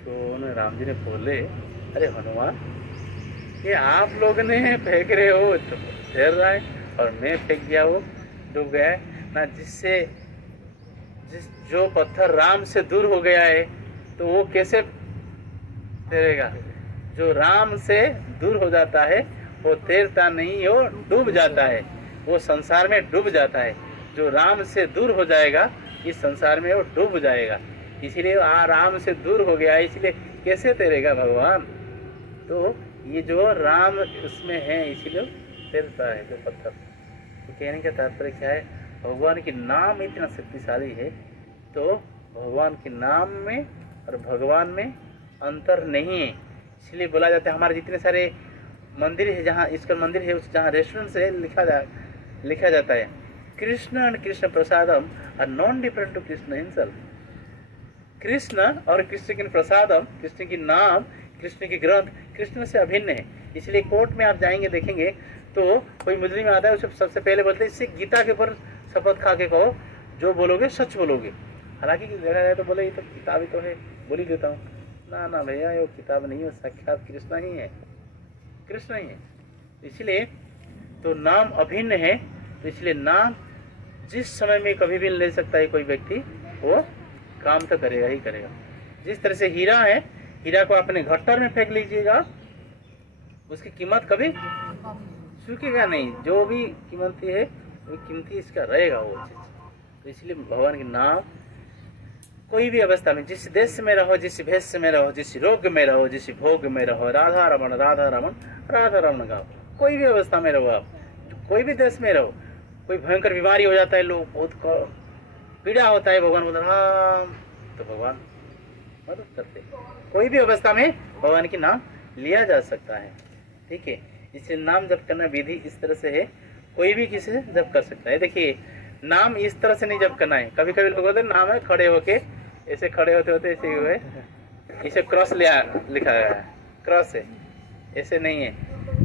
तो राम जी ने बोले, अरे हनुमान, ये आप लोग ने फेंक रहे हो तो तैर रहा है, और मैं फेंक दिया वो डूब गया है ना। जो पत्थर राम से दूर हो गया है तो वो कैसे तैरेगा? जो राम से दूर हो जाता है वो तैरता नहीं, वो डूब जाता है, वो संसार में डूब जाता है। जो राम से दूर हो जाएगा इस संसार में वो डूब जाएगा। इसीलिए राम से दूर हो गया, इसलिए कैसे तैरेगा भगवान? तो ये जो राम उसमें है इसीलिए तैरता है जो पत्थर। तो कहने का तात्पर्य क्या है? भगवान के नाम इतना शक्तिशाली है, तो भगवान के नाम में और भगवान में अंतर नहीं है। इसलिए बोला जाता है, हमारे जितने सारे मंदिर है, जहाँ इस्कॉन मंदिर है, उस जहाँ रेस्टोरेंट से लिखा जाता है, Krishna and Krishna prasadam are non different to Krishna himself. Krishna और कृष्ण की प्रसादम, कृष्ण की नाम, कृष्ण की ग्रंथ कृष्ण से अभिन्न है। इसलिए कोर्ट में आप जाएंगे देखेंगे तो कोई मुजरिम आता है, उसे सबसे पहले बोलते हैं, इससे गीता के ऊपर शपथ खा के कहो, जो बोलोगे सच बोलोगे। हालांकि देखा जाए तो बोले ये तो किताब ही तो है, बोल ही देता हूँ। ना भैया, ये किताब नहीं है, साक्षात कृष्ण ही है, कृष्ण ही है। इसलिए तो नाम अभिन्न है, तो इसलिए नाम जिस समय में कभी भी ले सकता है कोई व्यक्ति, वो काम तो करेगा ही करेगा। जिस तरह से हीरा है, हीरा को अपने घट्टर में फेंक लीजिएगा, उसकी कीमत कभी चूकेगा नहीं। जो भी कीमती है वो कीमती इसका रहेगा वो चीज। तो इसलिए भगवान के नाम कोई भी अवस्था में, जिस देश में रहो, जिस भेष में रहो, जिस रोग में रहो, जिस भोग में रहो, राधा रमन राधा रमन राधा रमन गाओ। कोई भी अवस्था में रहो आप, कोई भी देश में रहो, कोई भयंकर बीमारी हो जाता है, लोग बहुत पीड़ा होता है, भगवान बोलते राम, तो भगवान मदद करते। कोई भी अवस्था में भगवान की नाम लिया जा सकता है, ठीक है। इसलिए नाम जप करना विधि इस तरह से है, कोई भी किसी से जप कर सकता है। देखिए नाम इस तरह से नहीं जप करना है। कभी कभी लोग बोलते नाम है खड़े होके, ऐसे खड़े होते होते ऐसे हुए, इसे क्रॉस लिखा गया है, क्रॉस है, ऐसे नहीं है।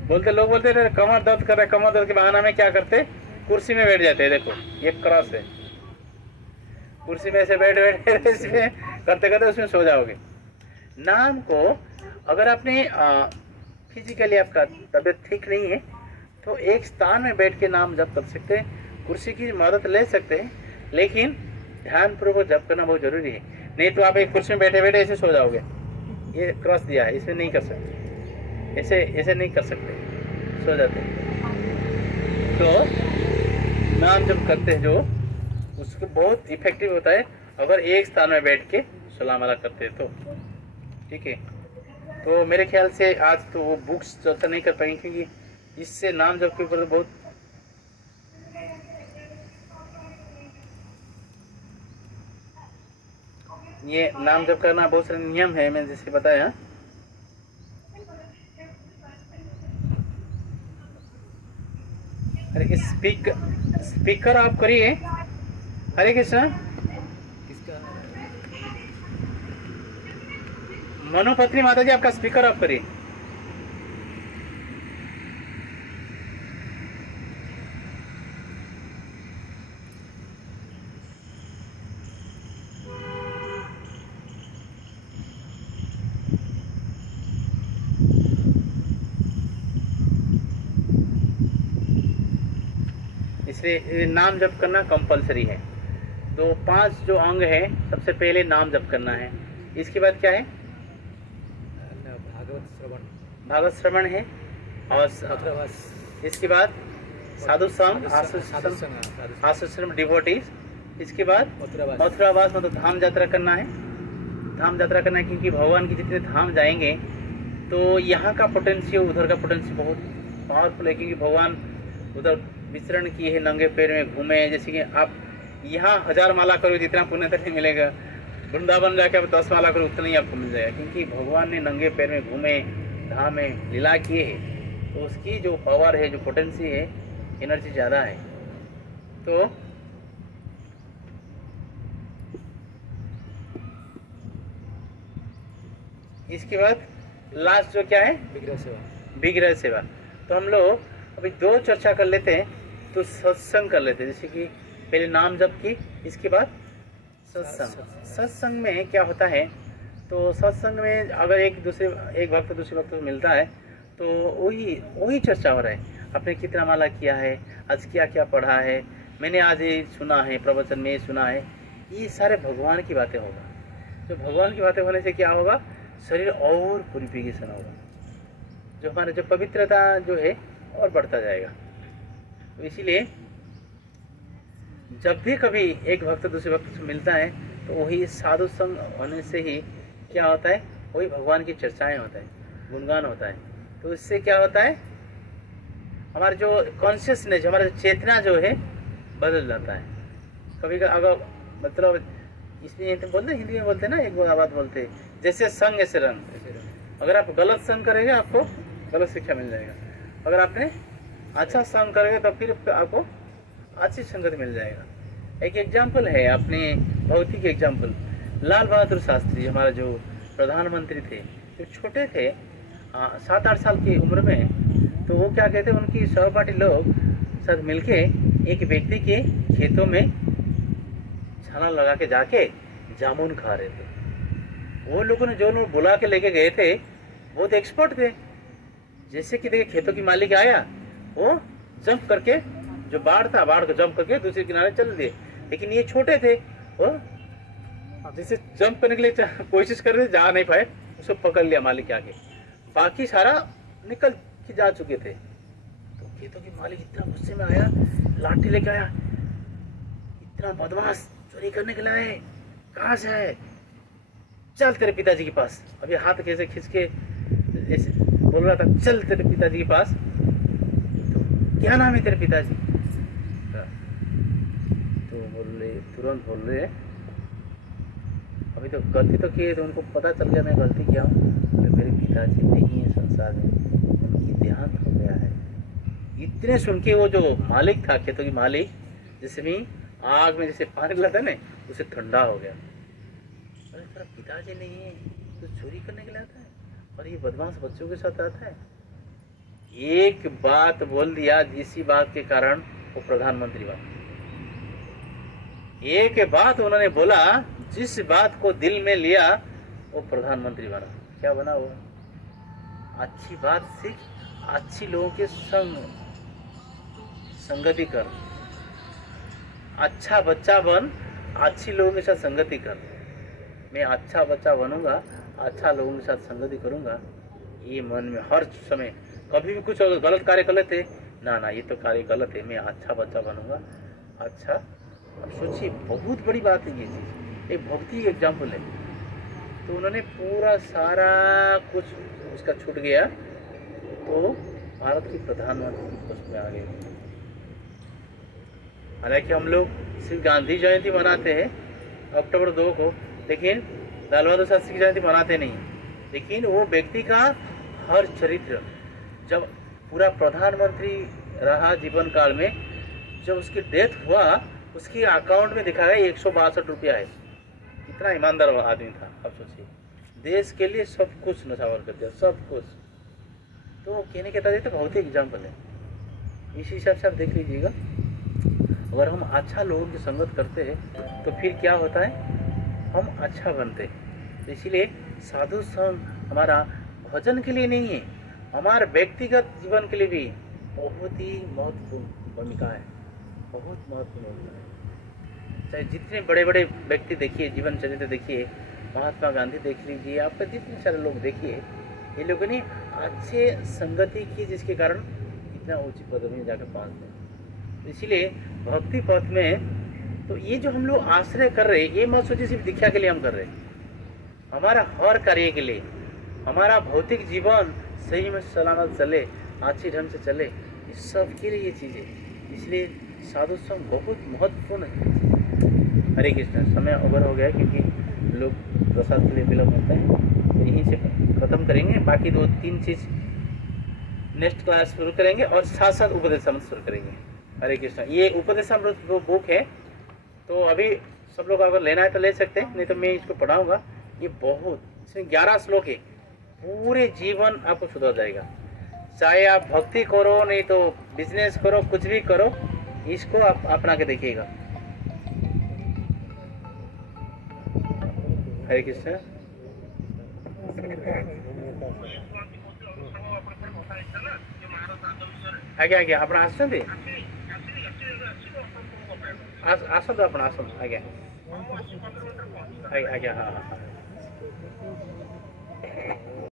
बोलते लोग बोलते हैं कमर दर्द कर रहा है, कमर दर्द के बहाना में क्या करते, कुर्सी में बैठ जाते हैं। देखो ये क्रॉस है, कुर्सी में ऐसे बैठ इसमें करते करते उसमें सो जाओगे। नाम को अगर आपने फिजिकली आपका तबीयत ठीक नहीं है तो एक स्थान में बैठ के नाम जप कर सकते हैं, कुर्सी की मदद ले सकते हैं, लेकिन ध्यान पूर्वक जप करना बहुत जरूरी है। नहीं तो आप एक कुर्सी में बैठे बैठे ऐसे सो जाओगे। ये क्रॉस दिया है, इसमें नहीं कर सकते, ऐसे नहीं कर सकते, सो जाते हैं। तो नाम जब करते हैं जो, उसको बहुत इफेक्टिव होता है अगर एक स्थान में बैठ के सलामला करते हैं तो, ठीक है। तो मेरे ख्याल से आज तो वो बुक्स चर्चा नहीं कर पाएंगे, क्योंकि इससे नाम जप के ऊपर बहुत ये नाम जप करना बहुत सारे नियम है, मैंने जैसे बताया। अरे स्पीकर आप करिए। हरे कृष्ण। मनोपत्नी माता जी आपका स्पीकर ऑफ करिए। इसलिए नाम जप करना कंपलसरी है। तो 5 जो अंग है, सबसे पहले नाम जप करना है। इसके बाद क्या है, भागवत श्रवण है, और इसके बाद साधु संग, आश्रम डिवोटीज। इसके बाद मथुरावास मतलब धाम यात्रा करना है। धाम यात्रा करना है क्योंकि भगवान की जितने धाम जाएंगे तो यहाँ का पोटेंशियल उधर का पोटेंशियल बहुत पावरफुल है, क्योंकि भगवान उधर विचरण किए हैं, नंगे पैर में घूमे। जैसे कि आप यहाँ 1000 माला करो जितना पुण्य तक नहीं मिलेगा, वृंदावन जाके आप 10 माला करो उतना ही आपको मिल जाएगा, क्योंकि भगवान ने नंगे पैर में घूमे, धाम में लीला किए है, तो उसकी जो पावर है, जो पोटेंसी है, एनर्जी ज़्यादा है। तो इसके बाद लास्ट जो क्या है, विग्रह सेवा। तो हम लोग अभी 2 चर्चा कर लेते हैं, तो सत्संग कर लेते हैं। जैसे कि पहले नाम जप की, इसके बाद सत्संग। सत्संग में क्या होता है, तो सत्संग में अगर एक भक्त दूसरे भक्त को मिलता है तो वही चर्चा हो रहा है। आपने कितना माला किया है, आज क्या क्या पढ़ा है, मैंने आज ये सुना है, प्रवचन में सुना है, ये सारे भगवान की बातें होगा। जो भगवान की बातें होने से क्या होगा, शरीर और प्यूरिफिकेशन होगा, जो हमारे जो पवित्रता जो है और बढ़ता जाएगा। तो इसीलिए जब भी कभी एक भक्त दूसरे भक्त से मिलता है तो वही साधु संग होने से ही क्या होता है, वही भगवान की चर्चाएं होता है, गुणगान होता है। तो इससे क्या होता है, हमारा जो कॉन्शियसनेस, हमारा चेतना जो है बदल जाता है। कभी अगर मतलब इसलिए तो बोलते हिंदी में बोलते ना, एक बात बोलते हैं, जैसे संग ऐसे रंग। अगर आप गलत संग करेंगे आपको गलत शिक्षा मिल जाएगा, अगर आपने अच्छा संग करेंगे तो फिर आपको अच्छी संगत मिल जाएगा। एक एग्जाम्पल है, अपने भौतिक एग्जाम्पल, लाल बहादुर शास्त्री हमारा जो प्रधानमंत्री थे, जो छोटे थे 7-8 साल की उम्र में, तो वो क्या कहते, उनकी सहपाठी लोग साथ मिलके एक व्यक्ति के खेतों में छाना लगा के जाके जामुन खा रहे थे। वो लोगों ने जो लोग बुला के लेके गए थे बहुत एक्सपर्ट थे। जैसे कि देखिए खेतों की मालिक आया, वो जंप करके, जो बाढ़ था बाढ़ को जंप करके दूसरे किनारे चल दिए, लेकिन ये छोटे थे, वो जैसे जंप करने के लिए कोशिश कर रहे थे, जा नहीं पाए, उसको पकड़ लिया मालिक आके, बाकी सारा निकल के जा चुके थे। तो खेतों की मालिक इतना गुस्से में आया, लाठी लेके आया, इतना बदमाश चोरी करने के लिए आए, कहाँ से आए, चल तेरे पिताजी के पास। अभी हाथ कैसे खींच के ऐसे बोल रहा था, चल तेरे पिताजी के पास। तो क्या नाम है तेरे पिताजी? तो तुरंत बोल रहे अभी तो गलती तो की है, तो उनको पता चल गया मैं गलती किया हूँ, मेरे पिताजी नहीं है संसार में, उनकी देहांत हो गया है। इतने सुन के वो जो मालिक था, खेतों की मालिक, जैसे भी आग में जैसे पानी लगता है ना, उसे ठंडा हो गया। अरे तेरा पिताजी नहीं है तो चोरी करने के लिए आता है और ये बदमाश बच्चों के साथ आता है। एक बात बोल दिया जिसी बात के कारण वो प्रधानमंत्री बना। एक बात उन्होंने बोला, जिस बात को दिल में लिया वो प्रधानमंत्री बना। क्या बना वो? अच्छी बात सीख, अच्छी लोगों के संगति कर, अच्छा बच्चा बन, अच्छी लोगों के साथ संगति कर। मैं अच्छा बच्चा बनूंगा, अच्छा लोगों के साथ संगति करूंगा, ये मन में हर समय। कभी भी कुछ गलत कार्य कर लेते ना, ये तो कार्य गलत है, मैं अच्छा बच्चा बनूंगा। अच्छा, अब सोचिए बहुत बड़ी बात है ये चीज़। एक भक्ति एग्जाम्पल है। तो उन्होंने पूरा सारा कुछ उसका छूट गया, तो भारत की प्रधानमंत्री की पोस्ट में आ गए। हालांकि हम लोग सिर्फ गांधी जयंती मनाते हैं अक्टूबर 2 को, लेकिन लाल बहादुर शास्त्री की जयंती मनाते नहीं। लेकिन वो व्यक्ति का हर चरित्र, जब पूरा प्रधानमंत्री रहा जीवन काल में, जब उसकी डेथ हुआ, उसके अकाउंट में दिखा गया 162 रुपया है। इतना ईमानदार आदमी था। अब सोचिए, देश के लिए सब कुछ नछावर कर दिया, सब कुछ। तो कहने के ताजे तो बहुत ही एग्जाम्पल है। इस हिसाब से आप देख लीजिएगा, अगर हम अच्छा लोगों की संगत करते हैं तो फिर क्या होता है, हम अच्छा बनते हैं। तो इसीलिए साधु संग हमारा भजन के लिए नहीं है, हमारे व्यक्तिगत जीवन के लिए भी बहुत ही महत्वपूर्ण भूमिका है, बहुत महत्वपूर्ण भूमिका है। चाहे जितने बड़े बड़े व्यक्ति देखिए, जीवन चरित्र देखिए, महात्मा गांधी देख लीजिए, आपका जितने सारे लोग देखिए, ये लोगों ने अच्छे संगति की, जिसके कारण इतना ऊंची पद में जाकर पहुंच गए। इसीलिए भक्ति पथ में तो ये जो हम लोग आश्रय कर रहे हैं, ये मत सोचिए सिर्फ दीक्षा के लिए हम कर रहे हैं। हमारा हर कार्य के लिए, हमारा भौतिक जीवन सही में सलामत चले, अच्छे ढंग से चले, इस सब के लिए ये चीज़ें। इसलिए साधु संग बहुत महत्वपूर्ण है। हरे कृष्ण। समय ओवर हो गया क्योंकि लोग प्रसाद के लिए विलम्ब होता है, तो यहीं से खत्म करेंगे। बाकी 2-3 चीज़ नेक्स्ट क्लास शुरू करेंगे और साथ साथ उपदेशामृत शुरू करेंगे। हरे कृष्ण। ये उपदेशामृत वो बुक है, तो अभी सब लोग अगर लेना है तो ले सकते हैं, नहीं तो मैं इसको पढ़ाऊंगा। ये बहुत, इसमें 11 श्लोक है, पूरे जीवन आपको सुधर जाएगा। चाहे आप भक्ति करो, नहीं तो बिजनेस करो, कुछ भी करो, इसको आप अपना के देखिएगा। हरे कृष्ण। ଆଜ୍ଞା ଆଜ୍ଞା ଆପଣ ଆସିଛନ୍ତି? ଆସନ୍ତୁ ଆପଣ ଆସନ୍ତୁ। ଆଜ୍ଞା ଆଜ୍ଞା ଆଜ୍ଞା ହଁ ହଁ।